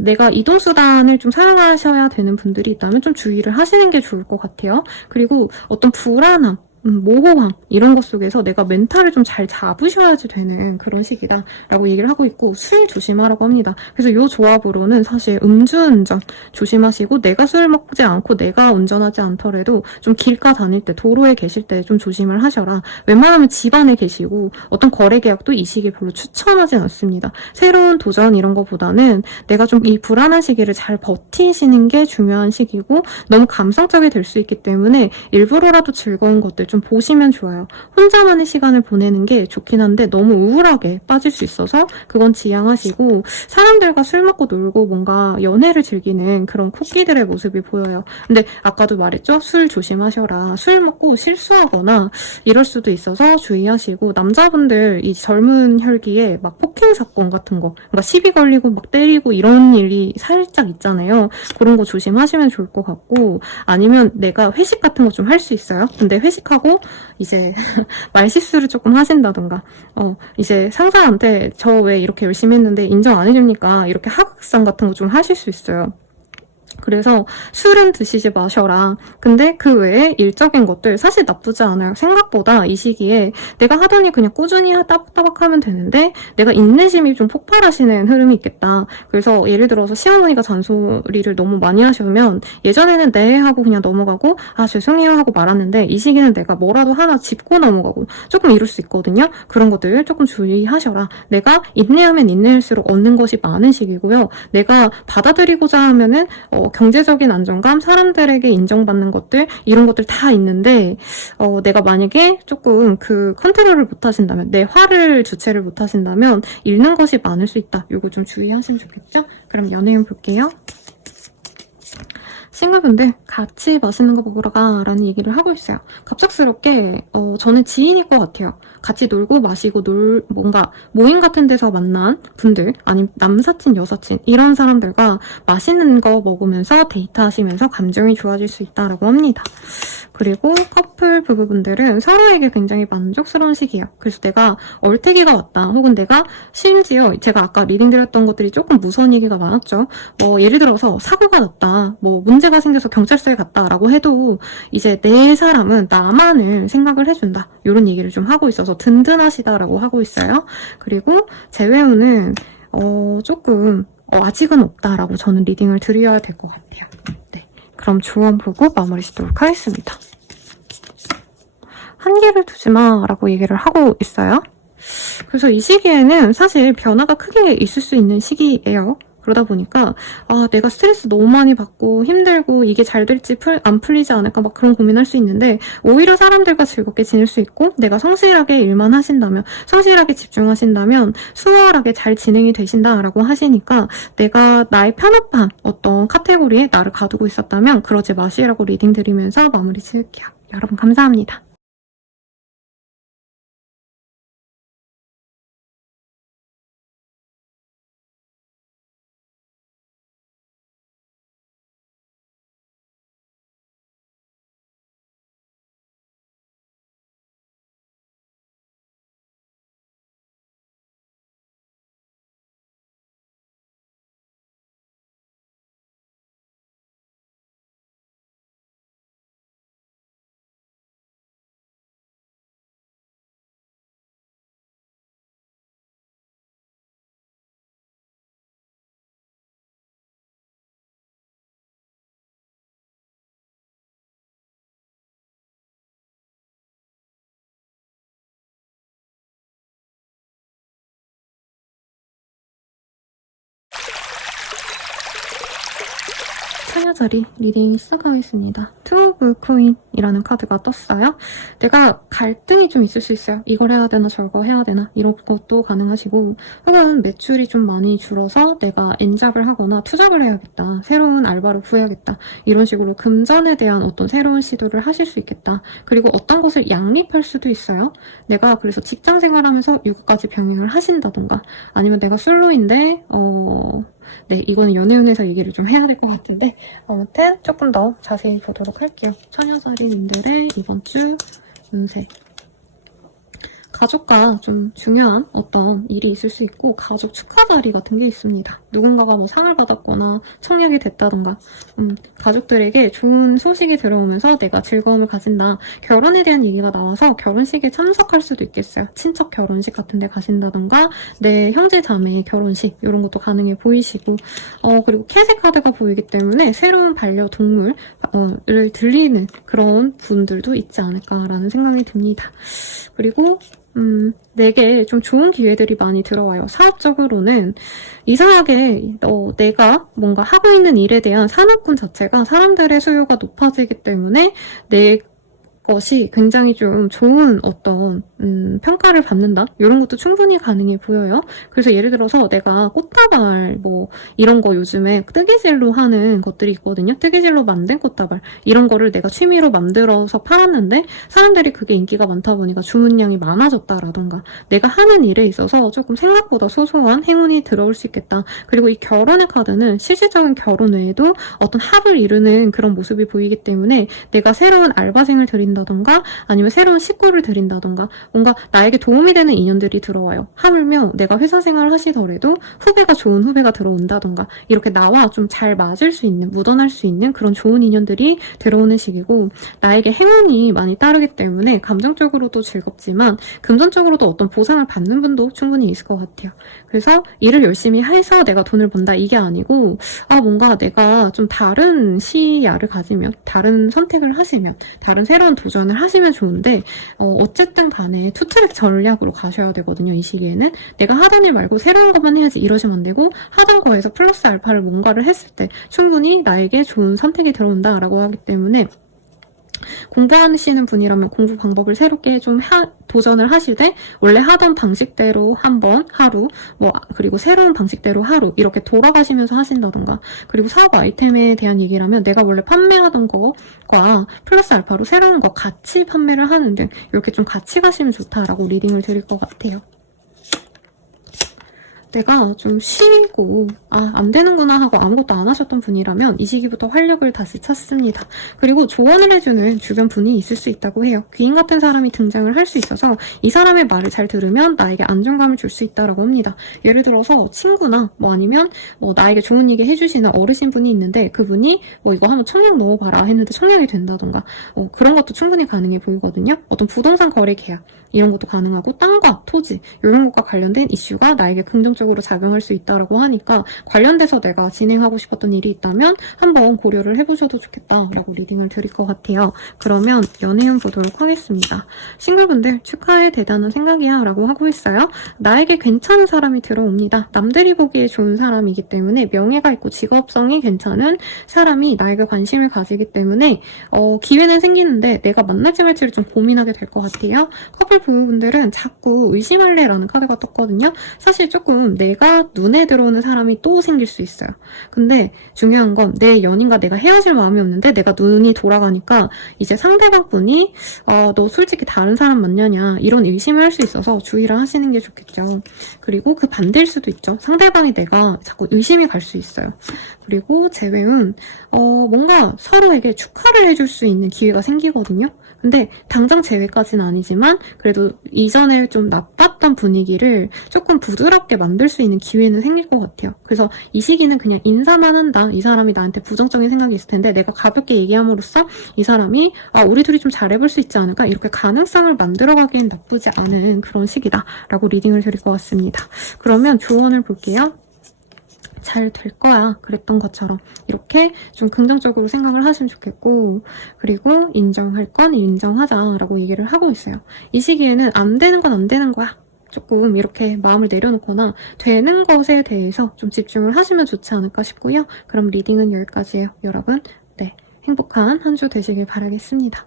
내가 이동수단을 좀 사용하셔야 되는 분들이 있다면 좀 주의를 하시는 게 좋을 것 같아요. 그리고 어떤 불안함, 모호함 이런 것 속에서 내가 멘탈을 좀 잘 잡으셔야지 되는 그런 시기다 라고 얘기를 하고 있고 술 조심하라고 합니다. 그래서 이 조합으로는 사실 음주운전 조심하시고 내가 술을 먹지 않고 내가 운전하지 않더라도 좀 길가 다닐 때 도로에 계실 때 좀 조심을 하셔라. 웬만하면 집 안에 계시고 어떤 거래 계약도 이 시기에 별로 추천하진 않습니다. 새로운 도전 이런 거보다는 내가 좀 이 불안한 시기를 잘 버티시는 게 중요한 시기고 너무 감성적이 될 수 있기 때문에 일부러라도 즐거운 것들 좀 보시면 좋아요. 혼자만의 시간을 보내는 게 좋긴 한데 너무 우울하게 빠질 수 있어서 그건 지양하시고, 사람들과 술 먹고 놀고 뭔가 연애를 즐기는 그런 쿠키들의 모습이 보여요. 근데 아까도 말했죠? 술 조심하셔라. 술 먹고 실수하거나 이럴 수도 있어서 주의하시고, 남자분들 이 젊은 혈기에 막 폭행 사건 같은 거, 그러니까 시비 걸리고 막 때리고 이런 일이 살짝 있잖아요. 그런 거 조심하시면 좋을 것 같고, 아니면 내가 회식 같은 거 좀 할 수 있어요. 근데 회식하고 이제 말실수를 조금 하신다던가, 이제 상사한테 저 왜 이렇게 열심히 했는데 인정 안 해줍니까? 이렇게 하극상 같은 거 좀 하실 수 있어요. 그래서 술은 드시지 마셔라. 근데 그 외에 일적인 것들 사실 나쁘지 않아요. 생각보다 이 시기에 내가 하더니 그냥 꾸준히 따박따박 하면 되는데 내가 인내심이 좀 폭발하시는 흐름이 있겠다. 그래서 예를 들어서 시어머니가 잔소리를 너무 많이 하시면 예전에는 네 하고 그냥 넘어가고 아 죄송해요 하고 말았는데 이 시기는 내가 뭐라도 하나 짚고 넘어가고 조금 이럴 수 있거든요. 그런 것들 조금 주의하셔라. 내가 인내하면 인내할수록 얻는 것이 많은 시기고요. 내가 받아들이고자 하면은 경제적인 안정감, 사람들에게 인정받는 것들, 이런 것들 다 있는데, 내가 만약에 조금 그 컨트롤을 못 하신다면, 내 화를 주체를 못 하신다면, 잃는 것이 많을 수 있다. 요거 좀 주의하시면 좋겠죠? 그럼 연예인 볼게요. 싱글분들 같이 맛있는 거 먹으러 가라는 얘기를 하고 있어요. 갑작스럽게 저는 지인일 것 같아요. 같이 놀고 마시고 뭔가 모임 같은 데서 만난 분들, 아니면 남사친 여사친 이런 사람들과 맛있는 거 먹으면서 데이트하시면서 감정이 좋아질 수 있다라고 합니다. 그리고 커플 부부분들은 서로에게 굉장히 만족스러운 시기예요. 그래서 내가 얼태기가 왔다, 혹은 내가 심지어 제가 아까 리딩 드렸던 것들이 조금 무서운 얘기가 많았죠. 예를 들어서 사고가 났다, 문제가 생겨서 경찰서에 갔다라고 해도 이제 내 사람은 나만을 생각을 해준다, 이런 얘기를 좀 하고 있어서 든든하시다라고 하고 있어요. 그리고 재회운은 조금 아직은 없다라고 저는 리딩을 드려야 될 것 같아요. 네. 그럼 조언 보고 마무리 짓도록 하겠습니다. 한계를 두지 마라고 얘기를 하고 있어요. 그래서 이 시기에는 사실 변화가 크게 있을 수 있는 시기예요. 그러다 보니까 내가 스트레스 너무 많이 받고 힘들고 이게 잘 될지 안 풀리지 않을까 막 그런 고민할 수 있는데, 오히려 사람들과 즐겁게 지낼 수 있고 내가 성실하게 일만 하신다면, 성실하게 집중하신다면 수월하게 잘 진행이 되신다라고 하시니까, 내가 나의 편협한 어떤 카테고리에 나를 가두고 있었다면 그러지 마시라고 리딩 드리면서 마무리 지을게요. 여러분 감사합니다. 처녀자리 리딩 시작하겠습니다. 투 오브 코인이라는 카드가 떴어요. 내가 갈등이 좀 있을 수 있어요. 이걸 해야 되나 저거 해야 되나 이런 것도 가능하시고, 혹은 매출이 좀 많이 줄어서 내가 엔잡을 하거나 투잡을 해야겠다, 새로운 알바를 구해야겠다, 이런 식으로 금전에 대한 어떤 새로운 시도를 하실 수 있겠다. 그리고 어떤 것을 양립할 수도 있어요. 내가 그래서 직장 생활하면서 육아까지 병행을 하신다던가, 아니면 내가 솔로인데 네, 이거는 연애운에서 얘기를 좀 해야 될 것 같은데, 아무튼 조금 더 자세히 보도록 할게요. 처녀자리님들의 이번 주 운세. 가족과 좀 중요한 어떤 일이 있을 수 있고, 가족 축하 자리 같은 게 있습니다. 누군가가 상을 받았거나 청약이 됐다던가, 가족들에게 좋은 소식이 들어오면서 내가 즐거움을 가진다. 결혼에 대한 얘기가 나와서 결혼식에 참석할 수도 있겠어요. 친척 결혼식 같은 데 가신다던가, 내 형제 자매 결혼식 이런 것도 가능해 보이시고, 그리고 캐세 카드가 보이기 때문에 새로운 반려동물을 들리는 그런 분들도 있지 않을까라는 생각이 듭니다. 그리고 내게 좀 좋은 기회들이 많이 들어와요. 사업적으로는 이상하게 내가 뭔가 하고 있는 일에 대한 산업군 자체가 사람들의 수요가 높아지기 때문에 내 것이 굉장히 좀 좋은 어떤 평가를 받는다? 이런 것도 충분히 가능해 보여요. 그래서 예를 들어서 내가 꽃다발 뭐 이런 거 요즘에 뜨개질로 하는 것들이 있거든요. 뜨개질로 만든 꽃다발 이런 거를 내가 취미로 만들어서 팔았는데 사람들이 그게 인기가 많다 보니까 주문량이 많아졌다라던가 내가 하는 일에 있어서 조금 생각보다 소소한 행운이 들어올 수 있겠다. 그리고 이 결혼의 카드는 실질적인 결혼 외에도 어떤 합을 이루는 그런 모습이 보이기 때문에 내가 새로운 알바생을 들인다던가 아니면 새로운 식구를 들인다던가 뭔가 나에게 도움이 되는 인연들이 들어와요. 하물며 내가 회사 생활을 하시더라도 후배가 좋은 후배가 들어온다던가 이렇게 나와 좀 잘 맞을 수 있는 묻어날 수 있는 그런 좋은 인연들이 들어오는 시기고 나에게 행운이 많이 따르기 때문에 감정적으로도 즐겁지만 금전적으로도 어떤 보상을 받는 분도 충분히 있을 것 같아요. 그래서 일을 열심히 해서 내가 돈을 번다 이게 아니고 뭔가 내가 좀 다른 시야를 가지면 다른 선택을 하시면 다른 새로운 도전을 하시면 좋은데 어쨌든 간에 투트랙 전략으로 가셔야 되거든요. 이 시기에는 내가 하던 일 말고 새로운 것만 해야지 이러시면 안 되고 하던 거에서 플러스 알파를 뭔가를 했을 때 충분히 나에게 좋은 선택이 들어온다라고 하기 때문에 공부하시는 분이라면 공부 방법을 새롭게 좀 도전을 하시되 원래 하던 방식대로 한번 하루 그리고 새로운 방식대로 하루 이렇게 돌아가시면서 하신다던가 그리고 사업 아이템에 대한 얘기라면 내가 원래 판매하던 거과 플러스 알파로 새로운 거 같이 판매를 하는 등 이렇게 좀 같이 가시면 좋다라고 리딩을 드릴 것 같아요. 내가 좀 쉬고 안 되는구나 하고 아무것도 안 하셨던 분이라면 이 시기부터 활력을 다시 찾습니다. 그리고 조언을 해주는 주변 분이 있을 수 있다고 해요. 귀인 같은 사람이 등장을 할 수 있어서 이 사람의 말을 잘 들으면 나에게 안정감을 줄 수 있다고 합니다. 예를 들어서 친구나 아니면 나에게 좋은 얘기 해주시는 어르신 분이 있는데 그분이 이거 한번 청약 넣어봐라 했는데 청약이 된다던가 그런 것도 충분히 가능해 보이거든요. 어떤 부동산 거래 계약 이런 것도 가능하고 땅과 토지 이런 것과 관련된 이슈가 나에게 긍정적으로 작용할 수 있다고 하니까 관련돼서 내가 진행하고 싶었던 일이 있다면 한번 고려를 해보셔도 좋겠다라고 리딩을 드릴 것 같아요. 그러면 연애운 보도록 하겠습니다. 싱글분들 축하해 대단한 생각이야 라고 하고 있어요. 나에게 괜찮은 사람이 들어옵니다. 남들이 보기에 좋은 사람이기 때문에 명예가 있고 직업성이 괜찮은 사람이 나에게 관심을 가지기 때문에 기회는 생기는데 내가 만날지 말지를 좀 고민하게 될 것 같아요. 커플 부부분들은 자꾸 의심할래라는 카드가 떴거든요. 사실 조금 내가 눈에 들어오는 사람이 또 생길 수 있어요. 근데 중요한 건 내 연인과 내가 헤어질 마음이 없는데 내가 눈이 돌아가니까 이제 상대방 분이 너 솔직히 다른 사람 맞냐냐 이런 의심을 할 수 있어서 주의를 하시는 게 좋겠죠. 그리고 그 반대일 수도 있죠. 상대방이 내가 자꾸 의심이 갈 수 있어요. 그리고 재회운 뭔가 서로에게 축하를 해줄 수 있는 기회가 생기거든요. 근데 당장 재회까지는 아니지만 그래도 이전에 좀 나빴던 분위기를 조금 부드럽게 만들 수 있는 기회는 생길 것 같아요. 그래서 이 시기는 그냥 인사만 한다. 이 사람이 나한테 부정적인 생각이 있을 텐데 내가 가볍게 얘기함으로써 이 사람이 우리 둘이 좀 잘해볼 수 있지 않을까? 이렇게 가능성을 만들어가기엔 나쁘지 않은 그런 시기다 라고 리딩을 드릴 것 같습니다. 그러면 조언을 볼게요. 잘 될 거야 그랬던 것처럼 이렇게 좀 긍정적으로 생각을 하시면 좋겠고 그리고 인정할 건 인정하자라고 얘기를 하고 있어요. 이 시기에는 안 되는 건 안 되는 거야 조금 이렇게 마음을 내려놓거나 되는 것에 대해서 좀 집중을 하시면 좋지 않을까 싶고요. 그럼 리딩은 여기까지예요. 여러분 행복한 한 주 되시길 바라겠습니다.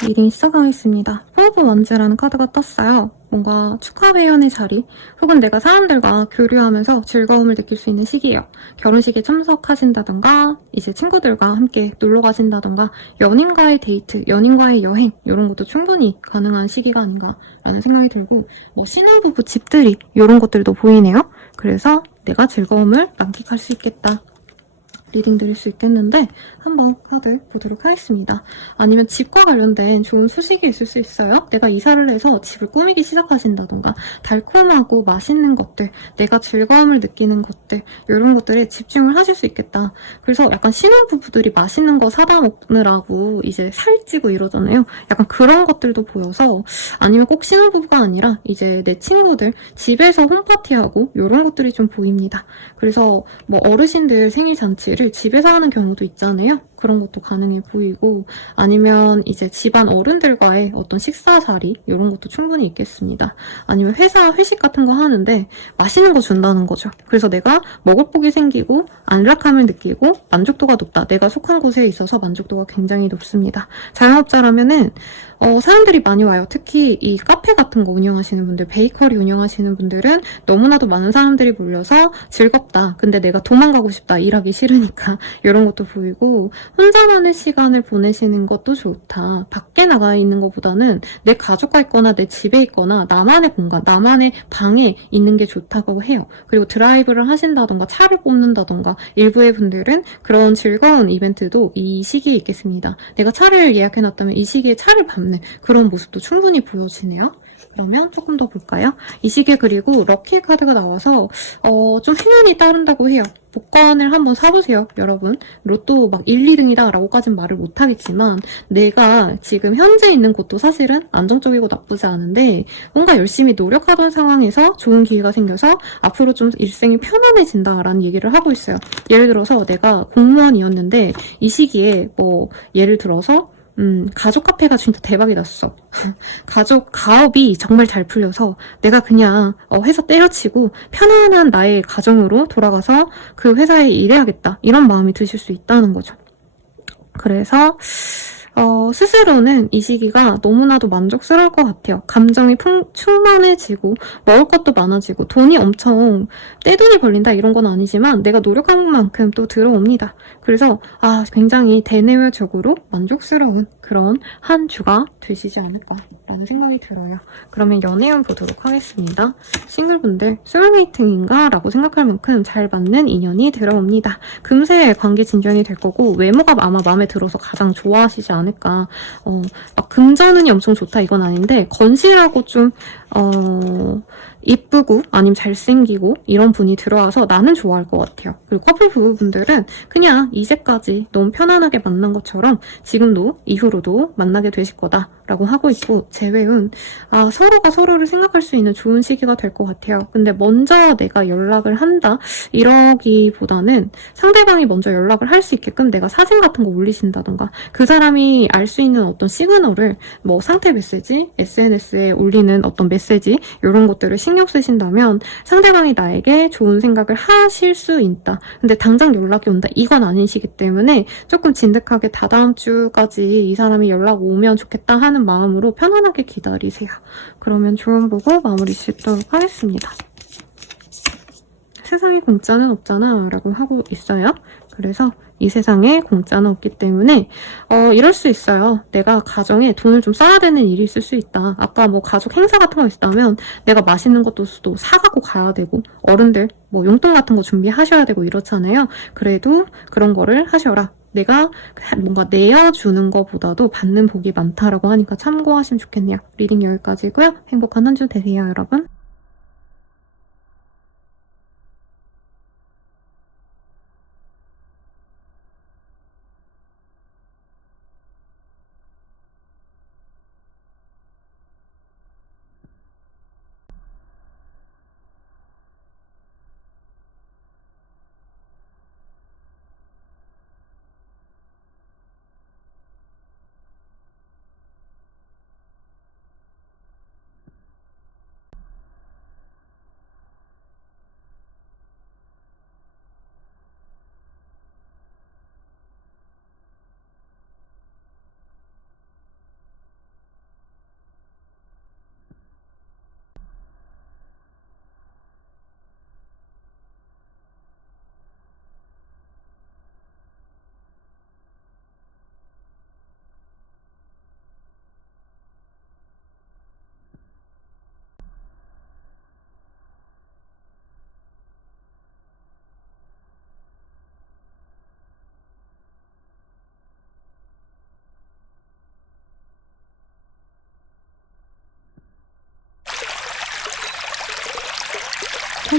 리딩 시작하겠습니다. 포브 원즈라는 카드가 떴어요. 뭔가 축하 회연의 자리 혹은 내가 사람들과 교류하면서 즐거움을 느낄 수 있는 시기예요. 결혼식에 참석하신다던가 이제 친구들과 함께 놀러 가신다던가 연인과의 데이트, 연인과의 여행 이런 것도 충분히 가능한 시기가 아닌가라는 생각이 들고 신혼부부 집들이 이런 것들도 보이네요. 그래서 내가 즐거움을 만끽할 수 있겠다. 리딩 드릴 수 있겠는데 한번 카드 보도록 하겠습니다. 아니면 집과 관련된 좋은 소식이 있을 수 있어요. 내가 이사를 해서 집을 꾸미기 시작하신다던가 달콤하고 맛있는 것들, 내가 즐거움을 느끼는 것들, 이런 것들에 집중을 하실 수 있겠다. 그래서 약간 신혼부부들이 맛있는 거 사다 먹느라고 이제 살찌고 이러잖아요. 약간 그런 것들도 보여서, 아니면 꼭 신혼부부가 아니라 이제 내 친구들 집에서 홈파티하고 이런 것들이 좀 보입니다. 그래서 뭐 어르신들 생일 잔치를 집에서 하는 경우도 있잖아요. 그런 것도 가능해 보이고, 아니면 이제 집안 어른들과의 어떤 식사 자리 이런 것도 충분히 있겠습니다. 아니면 회사 회식 같은 거 하는데 맛있는 거 준다는 거죠. 그래서 내가 먹을 복이 생기고 안락함을 느끼고 만족도가 높다. 내가 속한 곳에 있어서 만족도가 굉장히 높습니다. 자영업자라면은 사람들이 많이 와요. 특히 이 카페 같은 거 운영하시는 분들, 베이커리 운영하시는 분들은 너무나도 많은 사람들이 몰려서 즐겁다. 근데 내가 도망가고 싶다. 일하기 싫으니까. 이런 것도 보이고, 혼자만의 시간을 보내시는 것도 좋다. 밖에 나가 있는 것보다는 내 가족과 있거나 내 집에 있거나 나만의 공간, 나만의 방에 있는 게 좋다고 해요. 그리고 드라이브를 하신다던가 차를 뽑는다던가 일부의 분들은 그런 즐거운 이벤트도 이 시기에 있겠습니다. 내가 차를 예약해놨다면 이 시기에 차를 밟는 그런 모습도 충분히 보여지네요. 그러면 조금 더 볼까요? 이 시기에 그리고 럭키 카드가 나와서 좀 행운이 따른다고 해요. 복권을 한번 사보세요, 여러분. 로또 막 1, 2등이다 라고까진 말을 못하겠지만 내가 지금 현재 있는 곳도 사실은 안정적이고 나쁘지 않은데 뭔가 열심히 노력하던 상황에서 좋은 기회가 생겨서 앞으로 좀 일생이 편안해진다라는 얘기를 하고 있어요. 예를 들어서 내가 공무원이었는데 이 시기에 뭐 예를 들어서 가족 카페가 진짜 대박이 났어. 가족 가업이 정말 잘 풀려서 내가 그냥 회사 때려치고 편안한 나의 가정으로 돌아가서 그 회사에 일해야겠다. 이런 마음이 드실 수 있다는 거죠. 그래서 스스로는 이 시기가 너무나도 만족스러울 것 같아요. 감정이 충만해지고 먹을 것도 많아지고 돈이 엄청 떼돈이 벌린다 이런 건 아니지만 내가 노력한 만큼 또 들어옵니다. 그래서 굉장히 대내외적으로 만족스러운 그런 한 주가 되시지 않을까라는 생각이 들어요. 그러면 연애운 보도록 하겠습니다. 싱글분들 소울메이트인가? 라고 생각할 만큼 잘 맞는 인연이 들어옵니다. 금세 관계 진전이 될 거고 외모가 아마 마음에 들어서 가장 좋아하시지 않을까. 막 금전운이 엄청 좋다 이건 아닌데 건실하고 좀 이쁘고 아니면 잘생기고 이런 분이 들어와서 나는 좋아할 것 같아요. 그리고 커플 부부분들은 그냥 이제까지 너무 편안하게 만난 것처럼 지금도 이후로도 만나게 되실 거다라고 하고 있고, 재회운 서로가 서로를 생각할 수 있는 좋은 시기가 될 것 같아요. 근데 먼저 내가 연락을 한다 이러기보다는 상대방이 먼저 연락을 할 수 있게끔 내가 사진 같은 거 올리신다던가 그 사람이 알 수 있는 어떤 시그널을 뭐 상태 메시지, SNS에 올리는 어떤 메시지 이런 것들을 신경 쓰신다면 상대방이 나에게 좋은 생각을 하실 수 있다. 근데 당장 연락이 온다 이건 아닌 시기 때문에 조금 진득하게 다다음 주까지 이 사람이 연락 오면 좋겠다 하는 마음으로 편안하게 기다리세요. 그러면 조언 보고 마무리 짓도록 하겠습니다. 세상에 공짜는 없잖아 라고 하고 있어요. 그래서 이 세상에 공짜는 없기 때문에 이럴 수 있어요. 내가 가정에 돈을 좀 써야 되는 일이 있을 수 있다. 아까 뭐 가족 행사 같은 거 있다면 내가 맛있는 것도 또 사갖고 가야 되고 어른들 뭐 용돈 같은 거 준비하셔야 되고 이렇잖아요. 그래도 그런 거를 하셔라. 내가 뭔가 내어주는 것보다도 받는 복이 많다라고 하니까 참고하시면 좋겠네요. 리딩 여기까지고요. 행복한 한 주 되세요, 여러분.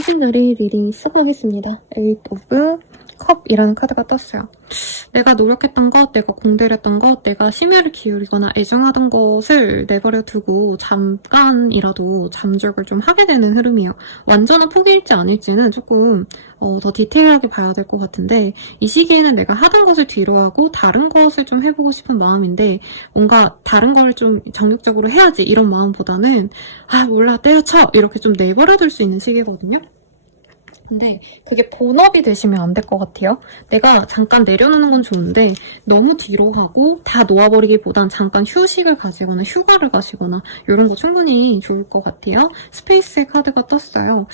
신자리 리딩 시작하겠습니다. 에잇 오브 컵이라는 카드가 떴어요. 내가 노력했던 것, 내가 공들였던 것, 내가 심혈을 기울이거나 애정하던 것을 내버려 두고 잠깐이라도 잠적을 좀 하게 되는 흐름이에요. 완전한 포기일지 아닐지는 조금 더 디테일하게 봐야 될 것 같은데, 이 시기에는 내가 하던 것을 뒤로하고 다른 것을 좀 해보고 싶은 마음인데, 뭔가 다른 걸 좀 정격적으로 해야지 이런 마음보다는 몰라 때려쳐 이렇게 좀 내버려 둘 수 있는 시기거든요. 근데 그게 본업이 되시면 안 될 것 같아요. 내가 잠깐 내려놓는 건 좋은데 너무 뒤로 하고 다 놓아버리기보단 잠깐 휴식을 가지거나 휴가를 가시거나 이런 거 충분히 좋을 것 같아요. 스페이스의 카드가 떴어요.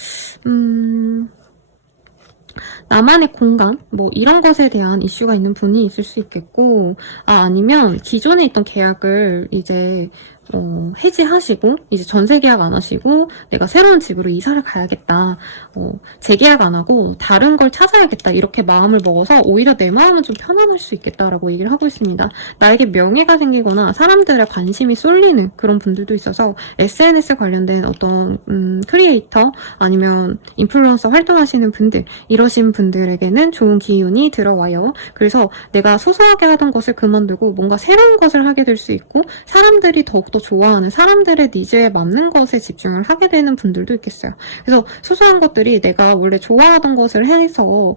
나만의 공간, 뭐 이런 것에 대한 이슈가 있는 분이 있을 수 있겠고, 아니면 기존에 있던 계약을 이제 해지하시고 이제 전세 계약 안 하시고 내가 새로운 집으로 이사를 가야겠다, 재계약 안 하고 다른 걸 찾아야겠다 이렇게 마음을 먹어서 오히려 내 마음은 좀 편안할 수 있겠다라고 얘기를 하고 있습니다. 나에게 명예가 생기거나 사람들의 관심이 쏠리는 그런 분들도 있어서 SNS 관련된 어떤 크리에이터 아니면 인플루언서 활동하시는 분들, 이러신 분들에게는 좋은 기운이 들어와요. 그래서 내가 소소하게 하던 것을 그만두고 뭔가 새로운 것을 하게 될 수 있고, 사람들이 더욱더 좋아하는 사람들의 니즈에 맞는 것에 집중을 하게 되는 분들도 있겠어요. 그래서 소소한 것들이 내가 원래 좋아하던 것을 해서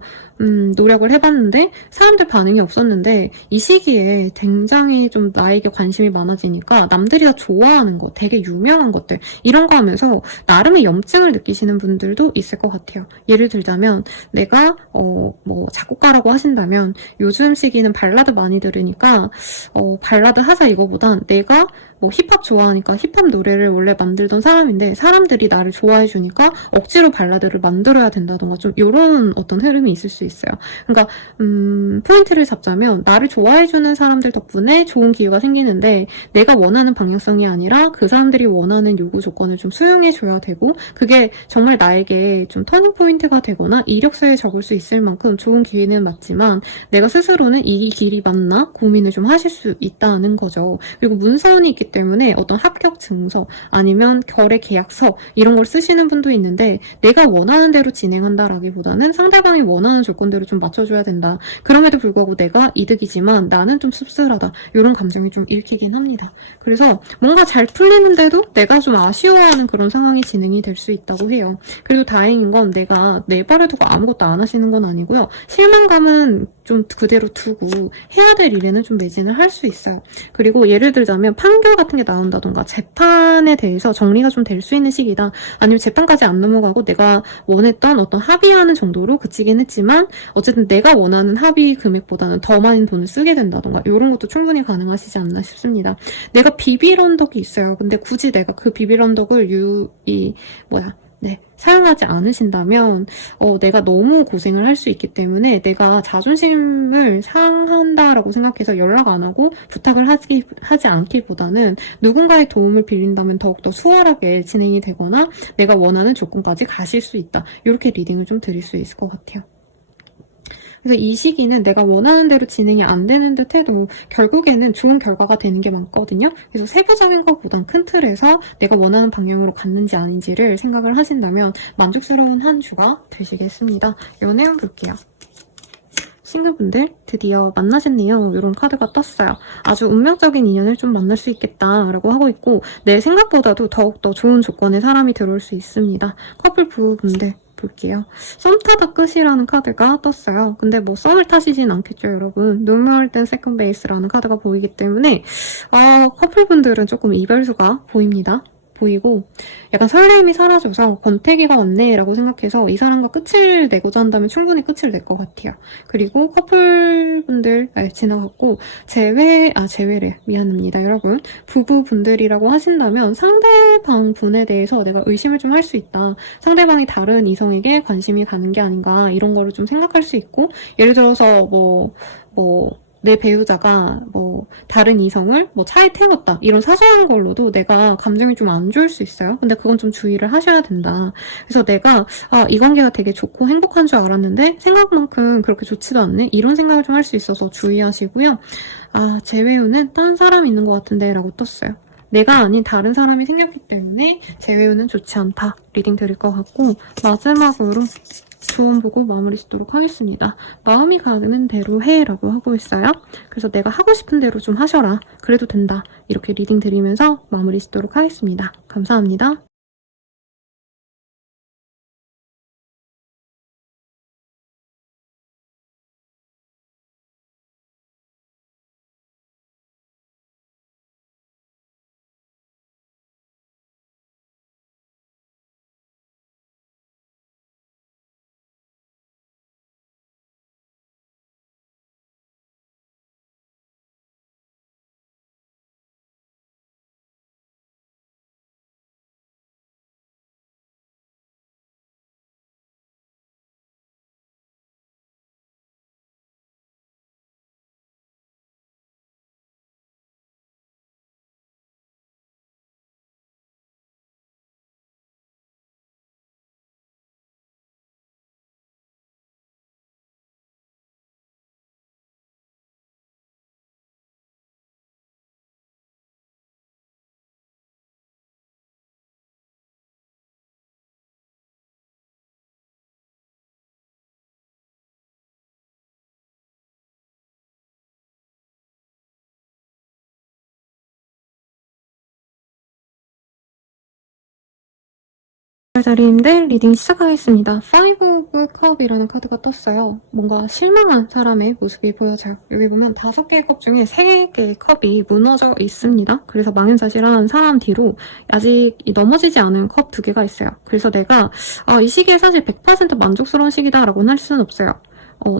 노력을 해봤는데 사람들 반응이 없었는데, 이 시기에 굉장히 좀 나에게 관심이 많아지니까 남들이 다 좋아하는 것, 되게 유명한 것들 이런 거 하면서 나름의 염증을 느끼시는 분들도 있을 것 같아요. 예를 들자면 내가 뭐 작곡가라고 하신다면 요즘 시기는 발라드 많이 들으니까 발라드 하자 이거보단 내가 뭐 힙합 좋아하니까 힙합 노래를 원래 만들던 사람인데 사람들이 나를 좋아해 주니까 억지로 발라드를 만들어야 된다던가 좀 이런 어떤 흐름이 있을 수 있어요. 그러니까 포인트를 잡자면 나를 좋아해 주는 사람들 덕분에 좋은 기회가 생기는데, 내가 원하는 방향성이 아니라 그 사람들이 원하는 요구 조건을 좀 수용해 줘야 되고, 그게 정말 나에게 좀 터닝 포인트가 되거나 이력서에 적을 수 있을 만큼 좋은 기회는 맞지만 내가 스스로는 이 길이 맞나 고민을 좀 하실 수 있다는 거죠. 그리고 문서원이 있기 때문에 어떤 합격 증서 아니면 거래 계약서 이런 걸 쓰시는 분도 있는데, 내가 원하는 대로 진행한다라기보다는 상대방이 원하는 조건대로 좀 맞춰줘야 된다. 그럼에도 불구하고 내가 이득이지만 나는 좀 씁쓸하다, 이런 감정이 좀 읽히긴 합니다. 그래서 뭔가 잘 풀리는데도 내가 좀 아쉬워하는 그런 상황이 진행이 될 수 있다고 해요. 그래도 다행인 건 내가 내버려두고 아무것도 안 하시는 건 아니고요. 실망감은 좀 그대로 두고 해야 될 일에는 좀 매진을 할 수 있어요. 그리고 예를 들자면 판결 같은 게 나온다던가 재판에 대해서 정리가 좀 될 수 있는 시기다, 아니면 재판까지 안 넘어가고 내가 원했던 어떤 합의하는 정도로 그치긴 했지만 어쨌든 내가 원하는 합의 금액보다는 더 많은 돈을 쓰게 된다던가 이런 것도 충분히 가능하시지 않나 싶습니다. 내가 비빌 언덕이 있어요. 근데 굳이 내가 그 비빌 언덕을 사용하지 않으신다면 내가 너무 고생을 할 수 있기 때문에 내가 자존심을 상한다라고 생각해서 연락 안 하고 부탁을 하지 않기보다는 누군가의 도움을 빌린다면 더욱더 수월하게 진행이 되거나 내가 원하는 조건까지 가실 수 있다, 이렇게 리딩을 좀 드릴 수 있을 것 같아요. 그래서 이 시기는 내가 원하는 대로 진행이 안 되는 듯 해도 결국에는 좋은 결과가 되는 게 많거든요. 그래서 세부적인 것보단 큰 틀에서 내가 원하는 방향으로 갔는지 아닌지를 생각을 하신다면 만족스러운 한 주가 되시겠습니다. 연애운 볼게요. 싱글분들 드디어 만나셨네요. 이런 카드가 떴어요. 아주 운명적인 인연을 좀 만날 수 있겠다라고 하고 있고, 내 생각보다도 더욱더 좋은 조건의 사람이 들어올 수 있습니다. 커플 부부분들 볼게요. 썸 타다 끝이라는 카드가 떴어요. 근데 뭐 썸을 타시진 않겠죠, 여러분. 눈물 땐 세컨 베이스라는 카드가 보이기 때문에 커플분들은 조금 이별수가 보이고 약간 설렘이 사라져서 권태기가 왔네 라고 생각해서 이 사람과 끝을 내고자 한다면 충분히 끝을 낼 것 같아요. 그리고 커플분들 지나갔고, 제외래, 미안합니다 여러분. 부부분들이라고 하신다면 상대방 분에 대해서 내가 의심을 좀 할 수 있다, 상대방이 다른 이성에게 관심이 가는 게 아닌가 이런 거를 좀 생각할 수 있고, 예를 들어서 내 배우자가 다른 이성을 차에 태웠다, 이런 사소한 걸로도 내가 감정이 좀 안 좋을 수 있어요. 근데 그건 좀 주의를 하셔야 된다. 그래서 내가 이 관계가 되게 좋고 행복한 줄 알았는데 생각만큼 그렇게 좋지도 않네, 이런 생각을 좀 할 수 있어서 주의하시고요. 제외우는 딴 사람 있는 것 같은데 라고 떴어요. 내가 아닌 다른 사람이 생겼기 때문에 제외우는 좋지 않다. 리딩 드릴 것 같고, 마지막으로 조언 보고 마무리 짓도록 하겠습니다. 마음이 가는 대로 해라고 하고 있어요. 그래서 내가 하고 싶은 대로 좀 하셔라. 그래도 된다. 이렇게 리딩 드리면서 마무리 짓도록 하겠습니다. 감사합니다. 자리인데 리딩 시작하겠습니다. 파이브 오브 컵이라는 카드가 떴어요. 뭔가 실망한 사람의 모습이 보여져요. 여기 보면 5개의 컵 중에 3개의 컵이 무너져 있습니다. 그래서 망연자실한 사람 뒤로 아직 넘어지지 않은 컵 2개가 있어요. 그래서 내가 이 시기에 사실 100% 만족스러운 시기다라고는 할 수는 없어요.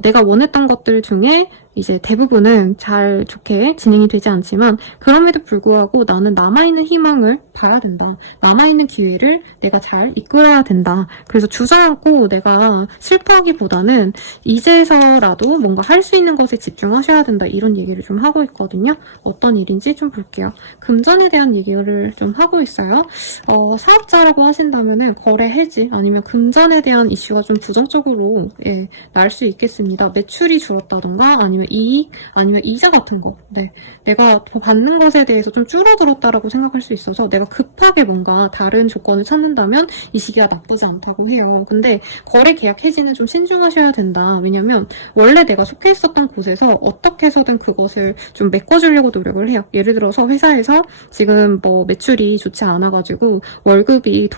내가 원했던 것들 중에 이제 대부분은 잘 좋게 진행이 되지 않지만 그럼에도 불구하고 나는 남아있는 희망을 봐야 된다. 남아있는 기회를 내가 잘 이끌어야 된다. 그래서 주저앉고 내가 슬퍼하기보다는 이제서라도 뭔가 할 수 있는 것에 집중하셔야 된다. 이런 얘기를 좀 하고 있거든요. 어떤 일인지 좀 볼게요. 금전에 대한 얘기를 좀 하고 있어요. 사업자라고 하신다면은 거래 해지 아니면 금전에 대한 이슈가 좀 부정적으로 날 수 있겠습니다. 매출이 줄었다던가 아니면 이익 아니면 이자 같은 거. 네, 내가 더 받는 것에 대해서 좀 줄어들었다라고 생각할 수 있어서 내가 급하게 뭔가 다른 조건을 찾는다면 이 시기가 나쁘지 않다고 해요. 근데 거래 계약 해지는 좀 신중하셔야 된다. 왜냐면 원래 내가 속해 있었던 곳에서 어떻게 해서든 그것을 좀 메꿔주려고 노력을 해요. 예를 들어서 회사에서 지금 뭐 매출이 좋지 않아가지고 월급이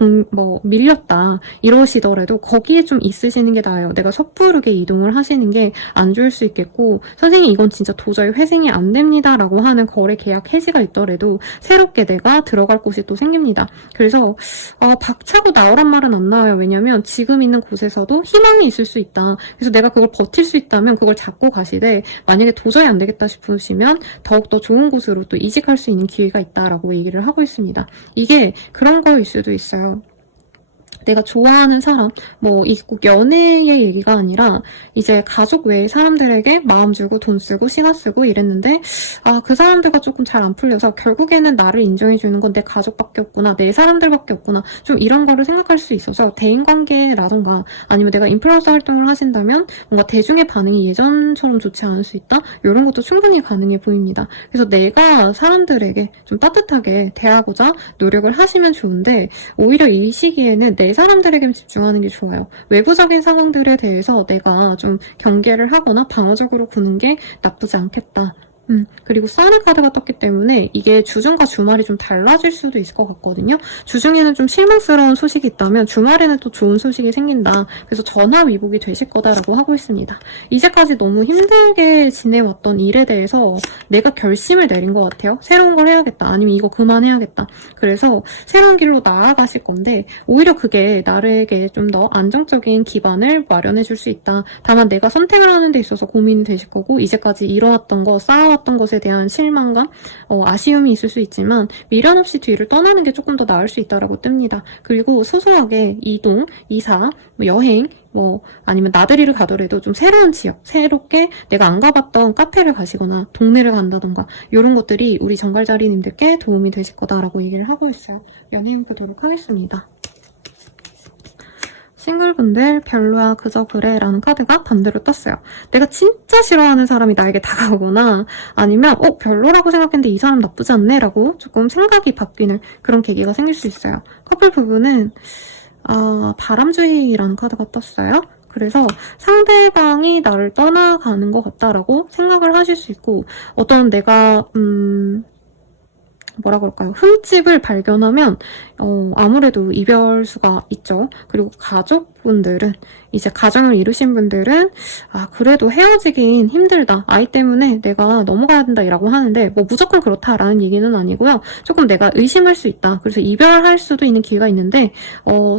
밀렸다 이러시더라도 거기에 좀 있으시는 게 나아요. 내가 섣부르게 이동을 하시는 게 안 좋을 수 있겠고, 선생님 이건 진짜 도저히 회생이 안 됩니다 라고 하는 거래 계약 해지가 있더라도 새롭게 내가 들어갈 곳이 또 생깁니다. 그래서 박차고 나오란 말은 안 나와요. 왜냐면 지금 있는 곳에서도 희망이 있을 수 있다. 그래서 내가 그걸 버틸 수 있다면 그걸 잡고 가시되, 만약에 도저히 안 되겠다 싶으시면 더욱더 좋은 곳으로 또 이직할 수 있는 기회가 있다라고 얘기를 하고 있습니다. 이게 그런 거일 수도 있어요. 내가 좋아하는 사람, 이게 꼭 연애의 얘기가 아니라 이제 가족 외의 사람들에게 마음 주고 돈 쓰고 시간 쓰고 이랬는데 그 사람들과 조금 잘 안 풀려서 결국에는 나를 인정해주는 건 내 가족밖에 없구나, 내 사람들밖에 없구나, 좀 이런 거를 생각할 수 있어서 대인관계라던가 아니면 내가 인플루언서 활동을 하신다면 뭔가 대중의 반응이 예전처럼 좋지 않을 수 있다? 이런 것도 충분히 가능해 보입니다. 그래서 내가 사람들에게 좀 따뜻하게 대하고자 노력을 하시면 좋은데, 오히려 이 시기에는 내 사람들에게 집중하는 게 좋아요. 외부적인 상황들에 대해서 내가 좀 경계를 하거나 방어적으로 구는 게 나쁘지 않겠다. 그리고 사내 카드가 떴기 때문에 이게 주중과 주말이 좀 달라질 수도 있을 것 같거든요. 주중에는 좀 실망스러운 소식이 있다면 주말에는 또 좋은 소식이 생긴다. 그래서 전화위복이 되실 거다라고 하고 있습니다. 이제까지 너무 힘들게 지내왔던 일에 대해서 내가 결심을 내린 것 같아요. 새로운 걸 해야겠다. 아니면 이거 그만해야겠다. 그래서 새로운 길로 나아가실 건데 오히려 그게 나에게 좀 더 안정적인 기반을 마련해 줄 수 있다. 다만 내가 선택을 하는 데 있어서 고민이 되실 거고, 이제까지 이뤄왔던 거, 쌓아왔던 것에 대한 실망감, 아쉬움이 있을 수 있지만 미련 없이 뒤를 떠나는 게 조금 더 나을 수 있다라고 뜹니다. 그리고 소소하게 이동, 이사, 여행, 아니면 나들이를 가더라도 좀 새로운 지역, 새롭게 내가 안 가봤던 카페를 가시거나 동네를 간다던가 이런 것들이 우리 정갈자리님들께 도움이 되실 거다라고 얘기를 하고 있어요. 연애운 보도록 하겠습니다. 싱글분들 별로야 그저 그래 라는 카드가 반대로 떴어요. 내가 진짜 싫어하는 사람이 나에게 다가오거나 아니면 별로라고 생각했는데 이 사람 나쁘지 않네 라고 조금 생각이 바뀌는 그런 계기가 생길 수 있어요. 커플 부부는 바람주의라는 카드가 떴어요. 그래서 상대방이 나를 떠나가는 것 같다라고 생각을 하실 수 있고 어떤 내가 뭐라 그럴까요? 흠집을 발견하면 아무래도 이별수가 있죠. 그리고 가족분들은 이제 가정을 이루신 분들은 그래도 헤어지긴 힘들다. 아이 때문에 내가 넘어가야 된다라고 하는데 뭐 무조건 그렇다라는 얘기는 아니고요. 조금 내가 의심할 수 있다. 그래서 이별할 수도 있는 기회가 있는데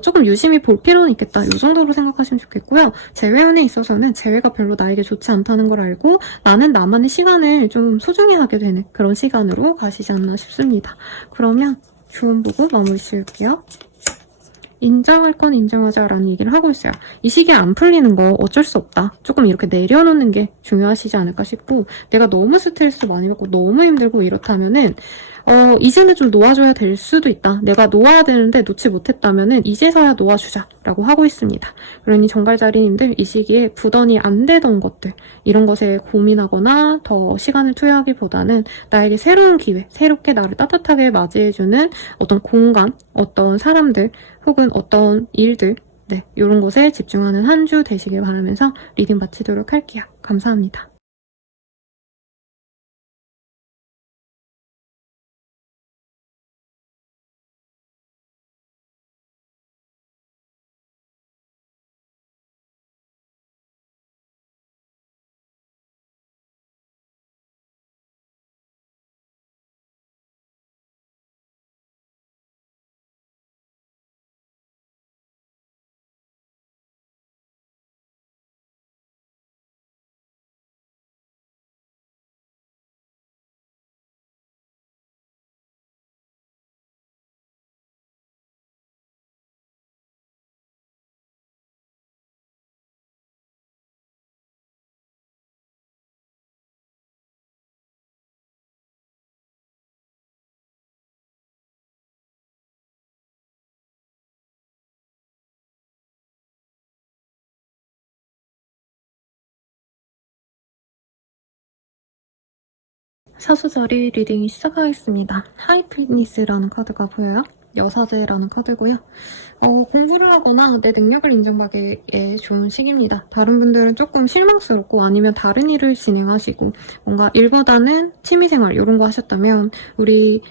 조금 유심히 볼 필요는 있겠다. 이 정도로 생각하시면 좋겠고요. 재회운에 있어서는 재회가 별로 나에게 좋지 않다는 걸 알고 나는 나만의 시간을 좀 소중히 하게 되는 그런 시간으로 가시지 않나 싶습니다. 그러면 주운 보고 마무리 지을게요. 인정할 건 인정하자라는 얘기를 하고 있어요. 이 시기에 안 풀리는 거 어쩔 수 없다. 조금 이렇게 내려놓는 게 중요하시지 않을까 싶고 내가 너무 스트레스 많이 받고 너무 힘들고 이렇다면은 이제는 좀 놓아줘야 될 수도 있다. 내가 놓아야 되는데 놓지 못했다면은 이제서야 놓아주자라고 하고 있습니다. 그러니 정갈자리님들 이 시기에 부던이 안 되던 것들 이런 것에 고민하거나 더 시간을 투여하기보다는 나에게 새로운 기회, 새롭게 나를 따뜻하게 맞이해주는 어떤 공간, 어떤 사람들 혹은 어떤 일들 이런 것에 집중하는 한 주 되시길 바라면서 리딩 마치도록 할게요. 감사합니다. 사수자리 리딩이 시작하겠습니다. 하이피니스라는 카드가 보여요. 여사제라는 카드고요. 공부를 하거나 내 능력을 인정받기에 좋은 시기입니다. 다른 분들은 조금 실망스럽고 아니면 다른 일을 진행하시고 뭔가 일보다는 취미생활 이런 거 하셨다면 우리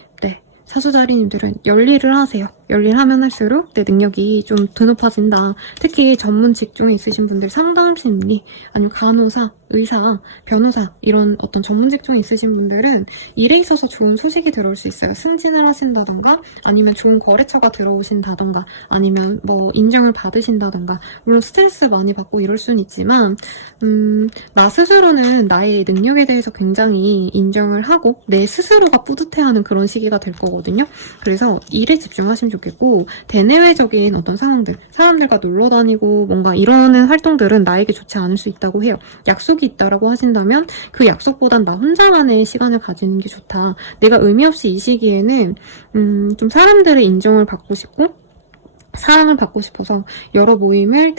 사수자리님들은 열일을 하세요. 열일하면 할수록 내 능력이 좀 드높아진다. 특히 전문 직종에 있으신 분들 상담심리 아니면 간호사, 의사, 변호사 이런 어떤 전문 직종에 있으신 분들은 일에 있어서 좋은 소식이 들어올 수 있어요. 승진을 하신다던가 아니면 좋은 거래처가 들어오신다던가 아니면 뭐 인정을 받으신다던가 물론 스트레스 많이 받고 이럴 수는 있지만 나 스스로는 나의 능력에 대해서 굉장히 인정을 하고 내 스스로가 뿌듯해하는 그런 시기가 될 거거든요. 그래서 일에 집중하시면 좋겠고 대내외적인 어떤 상황들 사람들과 놀러 다니고 뭔가 이러는 활동들은 나에게 좋지 않을 수 있다고 해요. 약속이 있다라고 하신다면 그 약속보단 나 혼자만의 시간을 가지는 게 좋다. 내가 의미 없이 이 시기에는 좀 사람들의 인정을 받고 싶고 사랑을 받고 싶어서 여러 모임을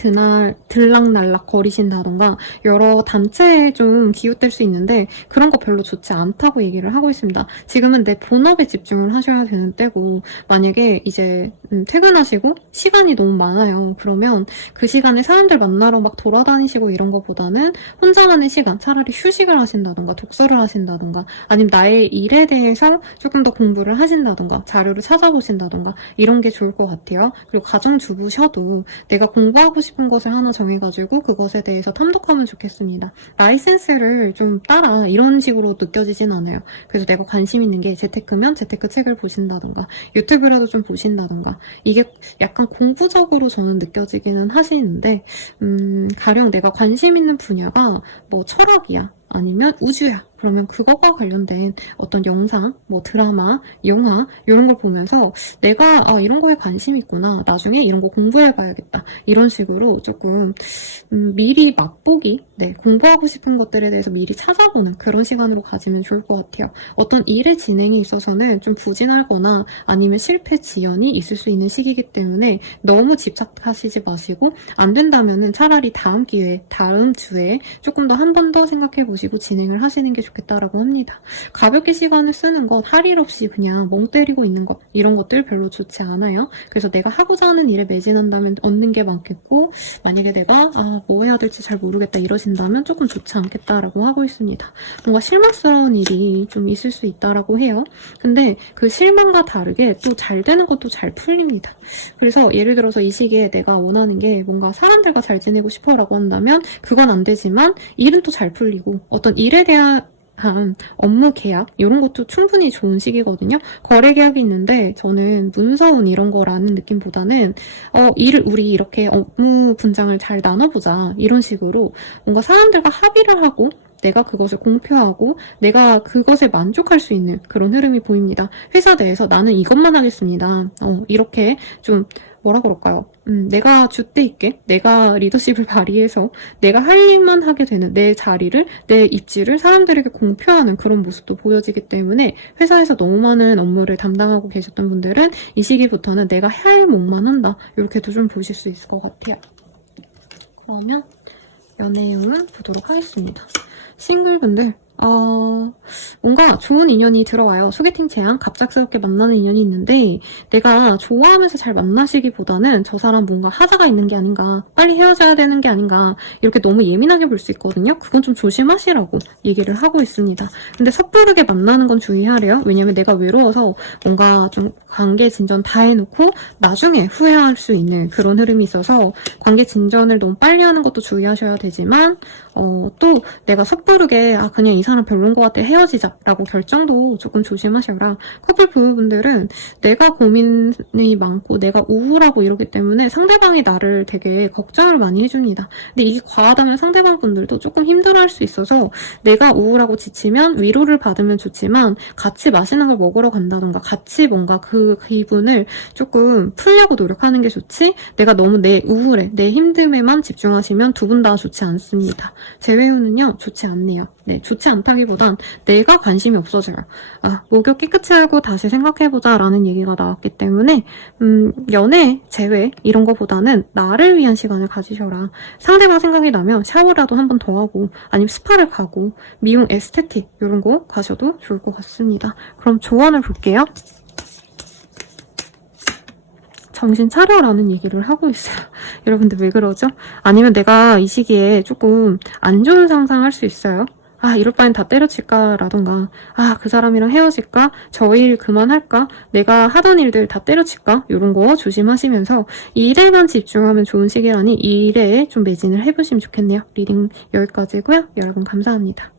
들락날락 거리신다던가 여러 단체에 좀 기웃될 수 있는데 그런 거 별로 좋지 않다고 얘기를 하고 있습니다. 지금은 내 본업에 집중을 하셔야 되는 때고 만약에 이제 퇴근하시고 시간이 너무 많아요. 그러면 그 시간에 사람들 만나러 막 돌아다니시고 이런 거보다는 혼자만의 시간 차라리 휴식을 하신다던가 독서를 하신다던가 아니면 나의 일에 대해서 조금 더 공부를 하신다던가 자료를 찾아보신다던가 이런 게 좋을 것 같아요. 그리고 가정주부셔도 내가 공부하고 싶은 것을 하나 정해가지고 그것에 대해서 탐독하면 좋겠습니다. 라이센스를 좀 따라 이런 식으로 느껴지진 않아요. 그래서 내가 관심 있는 게 재테크면 재테크 책을 보신다던가 유튜브라도 좀 보신다던가 이게 약간 공부적으로 저는 느껴지기는 하시는데 가령 내가 관심 있는 분야가 뭐 철학이야 아니면 우주야 그러면 그거가 관련된 어떤 영상, 뭐 드라마, 영화 이런 걸 보면서 내가 이런 거에 관심이 있구나. 나중에 이런 거 공부해봐야겠다. 이런 식으로 조금 미리 맛보기, 네, 공부하고 싶은 것들에 대해서 미리 찾아보는 그런 시간으로 가지면 좋을 것 같아요. 어떤 일의 진행에 있어서는 좀 부진하거나 아니면 실패 지연이 있을 수 있는 시기이기 때문에 너무 집착하시지 마시고 안 된다면은 차라리 다음 기회에, 다음 주에 조금 더 한 번 더 생각해 보시고 진행을 하시는 게 좋겠다라고 합니다. 가볍게 시간을 쓰는 것, 할 일 없이 그냥 멍 때리고 있는 것, 이런 것들 별로 좋지 않아요. 그래서 내가 하고자 하는 일에 매진한다면 얻는 게 많겠고, 만약에 내가 뭐 해야 될지 잘 모르겠다 이러신다면 조금 좋지 않겠다라고 하고 있습니다. 뭔가 실망스러운 일이 좀 있을 수 있다라고 해요. 근데 그 실망과 다르게 또 잘 되는 것도 잘 풀립니다. 그래서 예를 들어서 이 시기에 내가 원하는 게 뭔가 사람들과 잘 지내고 싶어라고 한다면 그건 안 되지만 일은 또 잘 풀리고 어떤 일에 대한 업무 계약 이런 것도 충분히 좋은 시기거든요. 거래 계약이 있는데 저는 문서운 이런 거라는 느낌보다는 일을 우리 이렇게 업무 분장을 잘 나눠보자 이런 식으로 뭔가 사람들과 합의를 하고 내가 그것을 공표하고 내가 그것에 만족할 수 있는 그런 흐름이 보입니다. 회사 내에서 나는 이것만 하겠습니다. 이렇게 좀 뭐라 그럴까요? 내가 줏대 있게 내가 리더십을 발휘해서 내가 할 일만 하게 되는 내 자리를, 내 입지를 사람들에게 공표하는 그런 모습도 보여지기 때문에 회사에서 너무 많은 업무를 담당하고 계셨던 분들은 이 시기부터는 내가 할 몫만 한다. 이렇게도 좀 보실 수 있을 것 같아요. 그러면 연애운은 보도록 하겠습니다. 싱글분들 뭔가 좋은 인연이 들어와요. 소개팅 제안, 갑작스럽게 만나는 인연이 있는데 내가 좋아하면서 잘 만나시기보다는 저 사람 뭔가 하자가 있는 게 아닌가, 빨리 헤어져야 되는 게 아닌가 이렇게 너무 예민하게 볼 수 있거든요. 그건 좀 조심하시라고 얘기를 하고 있습니다. 근데 섣부르게 만나는 건 주의하래요. 왜냐면 내가 외로워서 뭔가 좀 관계 진전 다 해놓고 나중에 후회할 수 있는 그런 흐름이 있어서 관계 진전을 너무 빨리 하는 것도 주의하셔야 되지만 또 내가 섣부르게 그냥 이 사람 별론 것 같아 헤어지자라고 결정도 조금 조심하셔라. 커플 부부분들은 내가 고민이 많고 내가 우울하고 이러기 때문에 상대방이 나를 되게 걱정을 많이 해줍니다. 근데 이게 과하다면 상대방 분들도 조금 힘들어할 수 있어서 내가 우울하고 지치면 위로를 받으면 좋지만 같이 맛있는 걸 먹으러 간다던가 같이 뭔가 그 기분을 조금 풀려고 노력하는 게 좋지 내가 너무 내 우울에 내 힘듦에만 집중하시면 두 분 다 좋지 않습니다. 재회운은요 좋지 않네요. 네, 좋지 않다기보단 내가 관심이 없어져요. 목욕 깨끗이 하고 다시 생각해보자 라는 얘기가 나왔기 때문에 연애, 재회 이런 거보다는 나를 위한 시간을 가지셔라. 상대방 생각이 나면 샤워라도 한 번 더 하고 아니면 스파를 가고 미용 에스테틱 이런 거 가셔도 좋을 것 같습니다. 그럼 조언을 볼게요. 정신 차려라는 얘기를 하고 있어요. 여러분들 왜 그러죠? 아니면 내가 이 시기에 조금 안 좋은 상상할 수 있어요. 이럴 바엔 다 때려칠까라던가 그 사람이랑 헤어질까? 저 일 그만할까? 내가 하던 일들 다 때려칠까? 이런 거 조심하시면서 일에만 집중하면 좋은 시기라니 일에 좀 매진을 해보시면 좋겠네요. 리딩 여기까지고요. 여러분 감사합니다.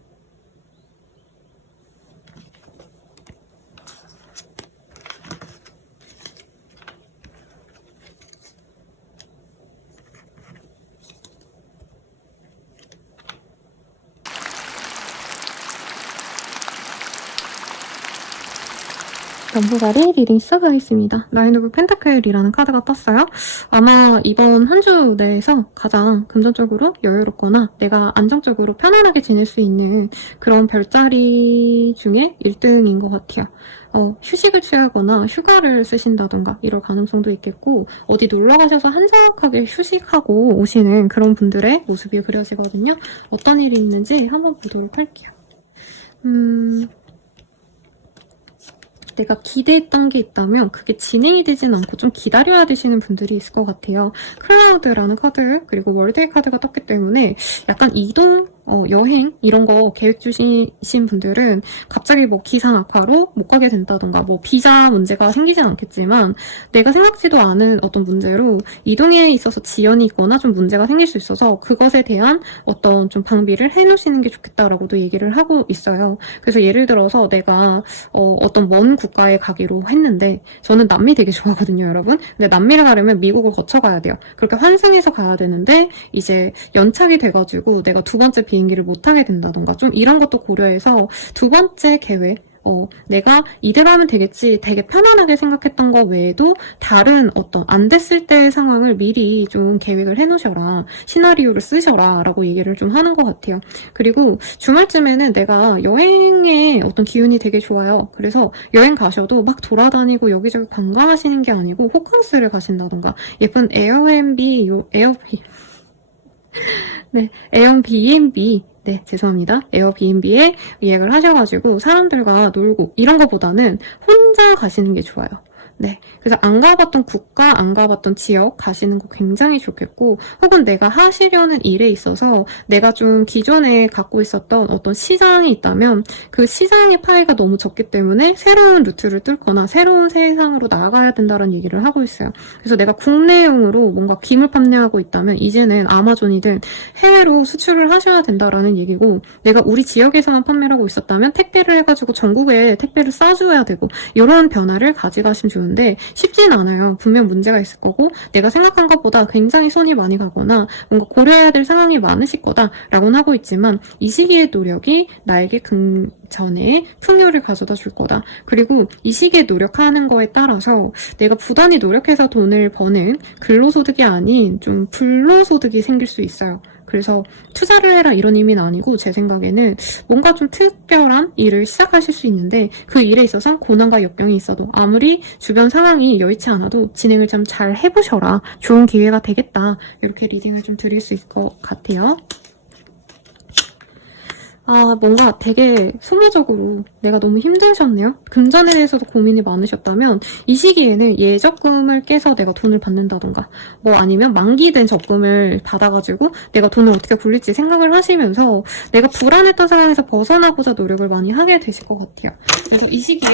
넘보가리 리딩 시작하겠습니다. 나인 오브 펜타클이라는 카드가 떴어요. 아마 이번 한 주 내에서 가장 금전적으로 여유롭거나 내가 안정적으로 편안하게 지낼 수 있는 그런 별자리 중에 1등인 것 같아요. 휴식을 취하거나 휴가를 쓰신다던가 이럴 가능성도 있겠고 어디 놀러 가셔서 한적하게 휴식하고 오시는 그런 분들의 모습이 그려지거든요. 어떤 일이 있는지 한번 보도록 할게요. 내가 기대했던 게 있다면 그게 진행이 되진 않고 좀 기다려야 되시는 분들이 있을 것 같아요. 클라우드라는 카드 그리고 월드의 카드가 떴기 때문에 약간 이동, 여행 이런 거 계획 중이신 분들은 갑자기 뭐 기상 악화로 못 가게 된다던가 뭐 비자 문제가 생기진 않겠지만 내가 생각지도 않은 어떤 문제로 이동에 있어서 지연이 있거나 좀 문제가 생길 수 있어서 그것에 대한 어떤 좀 방비를 해놓으시는 게 좋겠다라고도 얘기를 하고 있어요. 그래서 예를 들어서 내가 어떤 먼 국가에 가기로 했는데 저는 남미 되게 좋아하거든요, 여러분. 근데 남미를 가려면 미국을 거쳐가야 돼요. 그렇게 환승해서 가야 되는데 이제 연착이 돼가지고 내가 두 번째 비행기를 못 타게 된다던가 좀 이런 것도 고려해서 두 번째 계획, 내가 이대로 하면 되겠지 되게 편안하게 생각했던 거 외에도 다른 어떤 안 됐을 때의 상황을 미리 좀 계획을 해놓으셔라. 시나리오를 쓰셔라 라고 얘기를 좀 하는 것 같아요. 그리고 주말쯤에는 내가 여행의 어떤 기운이 되게 좋아요. 그래서 여행 가셔도 막 돌아다니고 여기저기 관광하시는 게 아니고 호캉스를 가신다던가 예쁜 에어비앤비 네, 에어비앤비 네, 죄송합니다. 에어비앤비에 예약을 하셔가지고 사람들과 놀고 이런 거보다는 혼자 가시는 게 좋아요. 네, 그래서 안 가봤던 국가, 안 가봤던 지역 가시는 거 굉장히 좋겠고 혹은 내가 하시려는 일에 있어서 내가 좀 기존에 갖고 있었던 어떤 시장이 있다면 그 시장의 파이가 너무 적기 때문에 새로운 루트를 뚫거나 새로운 세상으로 나아가야 된다는 얘기를 하고 있어요. 그래서 내가 국내용으로 뭔가 김을 판매하고 있다면 이제는 아마존이든 해외로 수출을 하셔야 된다라는 얘기고 내가 우리 지역에서만 판매를 하고 있었다면 택배를 해가지고 전국에 택배를 싸줘야 되고 이런 변화를 가져가시면 좋은데 쉽진 않아요. 분명 문제가 있을 거고 내가 생각한 것보다 굉장히 손이 많이 가거나 뭔가 고려해야 될 상황이 많으실 거다라고는 하고 있지만 이 시기의 노력이 나에게 금전에 풍요를 가져다 줄 거다. 그리고 이 시기에 노력하는 거에 따라서 내가 부단히 노력해서 돈을 버는 근로소득이 아닌 좀 불로소득이 생길 수 있어요. 그래서 투자를 해라 이런 의미는 아니고 제 생각에는 뭔가 좀 특별한 일을 시작하실 수 있는데 그 일에 있어서 고난과 역경이 있어도 아무리 주변 상황이 여의치 않아도 진행을 좀 잘 해보셔라. 좋은 기회가 되겠다. 이렇게 리딩을 좀 드릴 수 있을 것 같아요. 뭔가 되게 소모적으로 내가 너무 힘드셨네요. 금전에 대해서도 고민이 많으셨다면 이 시기에는 예적금을 깨서 내가 돈을 받는다던가 뭐 아니면 만기된 적금을 받아가지고 내가 돈을 어떻게 굴릴지 생각을 하시면서 내가 불안했던 상황에서 벗어나고자 노력을 많이 하게 되실 것 같아요. 그래서 이 시기에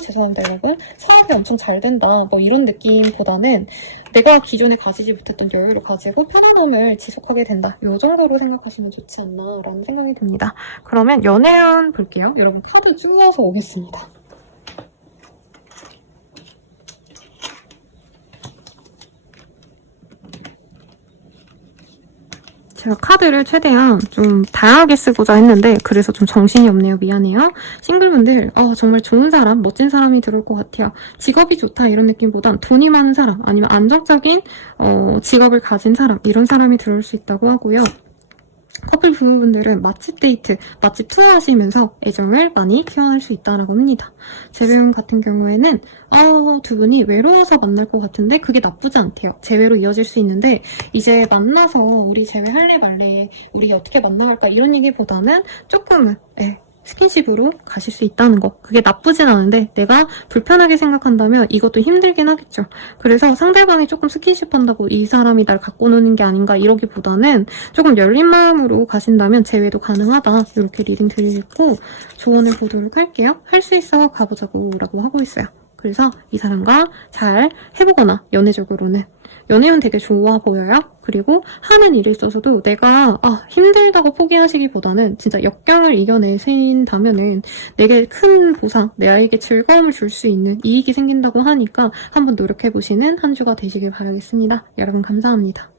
죄송합니다 여러분 사업이 엄청 잘 된다 뭐 이런 느낌보다는 내가 기존에 가지지 못했던 여유를 가지고 편안함을 지속하게 된다. 이 정도로 생각하시면 좋지 않나 라는 생각이 듭니다. 그러면 연애운 볼게요. 여러분 카드 쭈어서 오겠습니다. 제가 카드를 최대한 좀 다양하게 쓰고자 했는데 그래서 좀 정신이 없네요. 미안해요. 싱글분들 정말 좋은 사람, 멋진 사람이 들어올 것 같아요. 직업이 좋다 이런 느낌보단 돈이 많은 사람 아니면 안정적인 직업을 가진 사람 이런 사람이 들어올 수 있다고 하고요. 커플 부부분들은 맛집 데이트, 맛집 투어 하시면서 애정을 많이 표현할 수 있다고 합니다. 제 배움 같은 경우에는 두 분이 외로워서 만날 것 같은데 그게 나쁘지 않대요. 재회로 이어질 수 있는데 이제 만나서 우리 재회할래 말래 우리 어떻게 만나갈까 이런 얘기보다는 조금은 스킨십으로 가실 수 있다는 거. 그게 나쁘진 않은데 내가 불편하게 생각한다면 이것도 힘들긴 하겠죠. 그래서 상대방이 조금 스킨십 한다고 이 사람이 날 갖고 노는 게 아닌가 이러기보다는 조금 열린 마음으로 가신다면 재회도 가능하다. 이렇게 리딩 드리고 조언을 보도록 할게요. 할 수 있어 가보자고 라고 하고 있어요. 그래서 이 사람과 잘 해보거나 연애적으로는 연애운 되게 좋아 보여요. 그리고 하는 일에 있어서도 내가 힘들다고 포기하시기보다는 진짜 역경을 이겨내신다면은 내게 큰 보상, 내에게 즐거움을 줄 수 있는 이익이 생긴다고 하니까 한번 노력해보시는 한 주가 되시길 바라겠습니다. 여러분 감사합니다.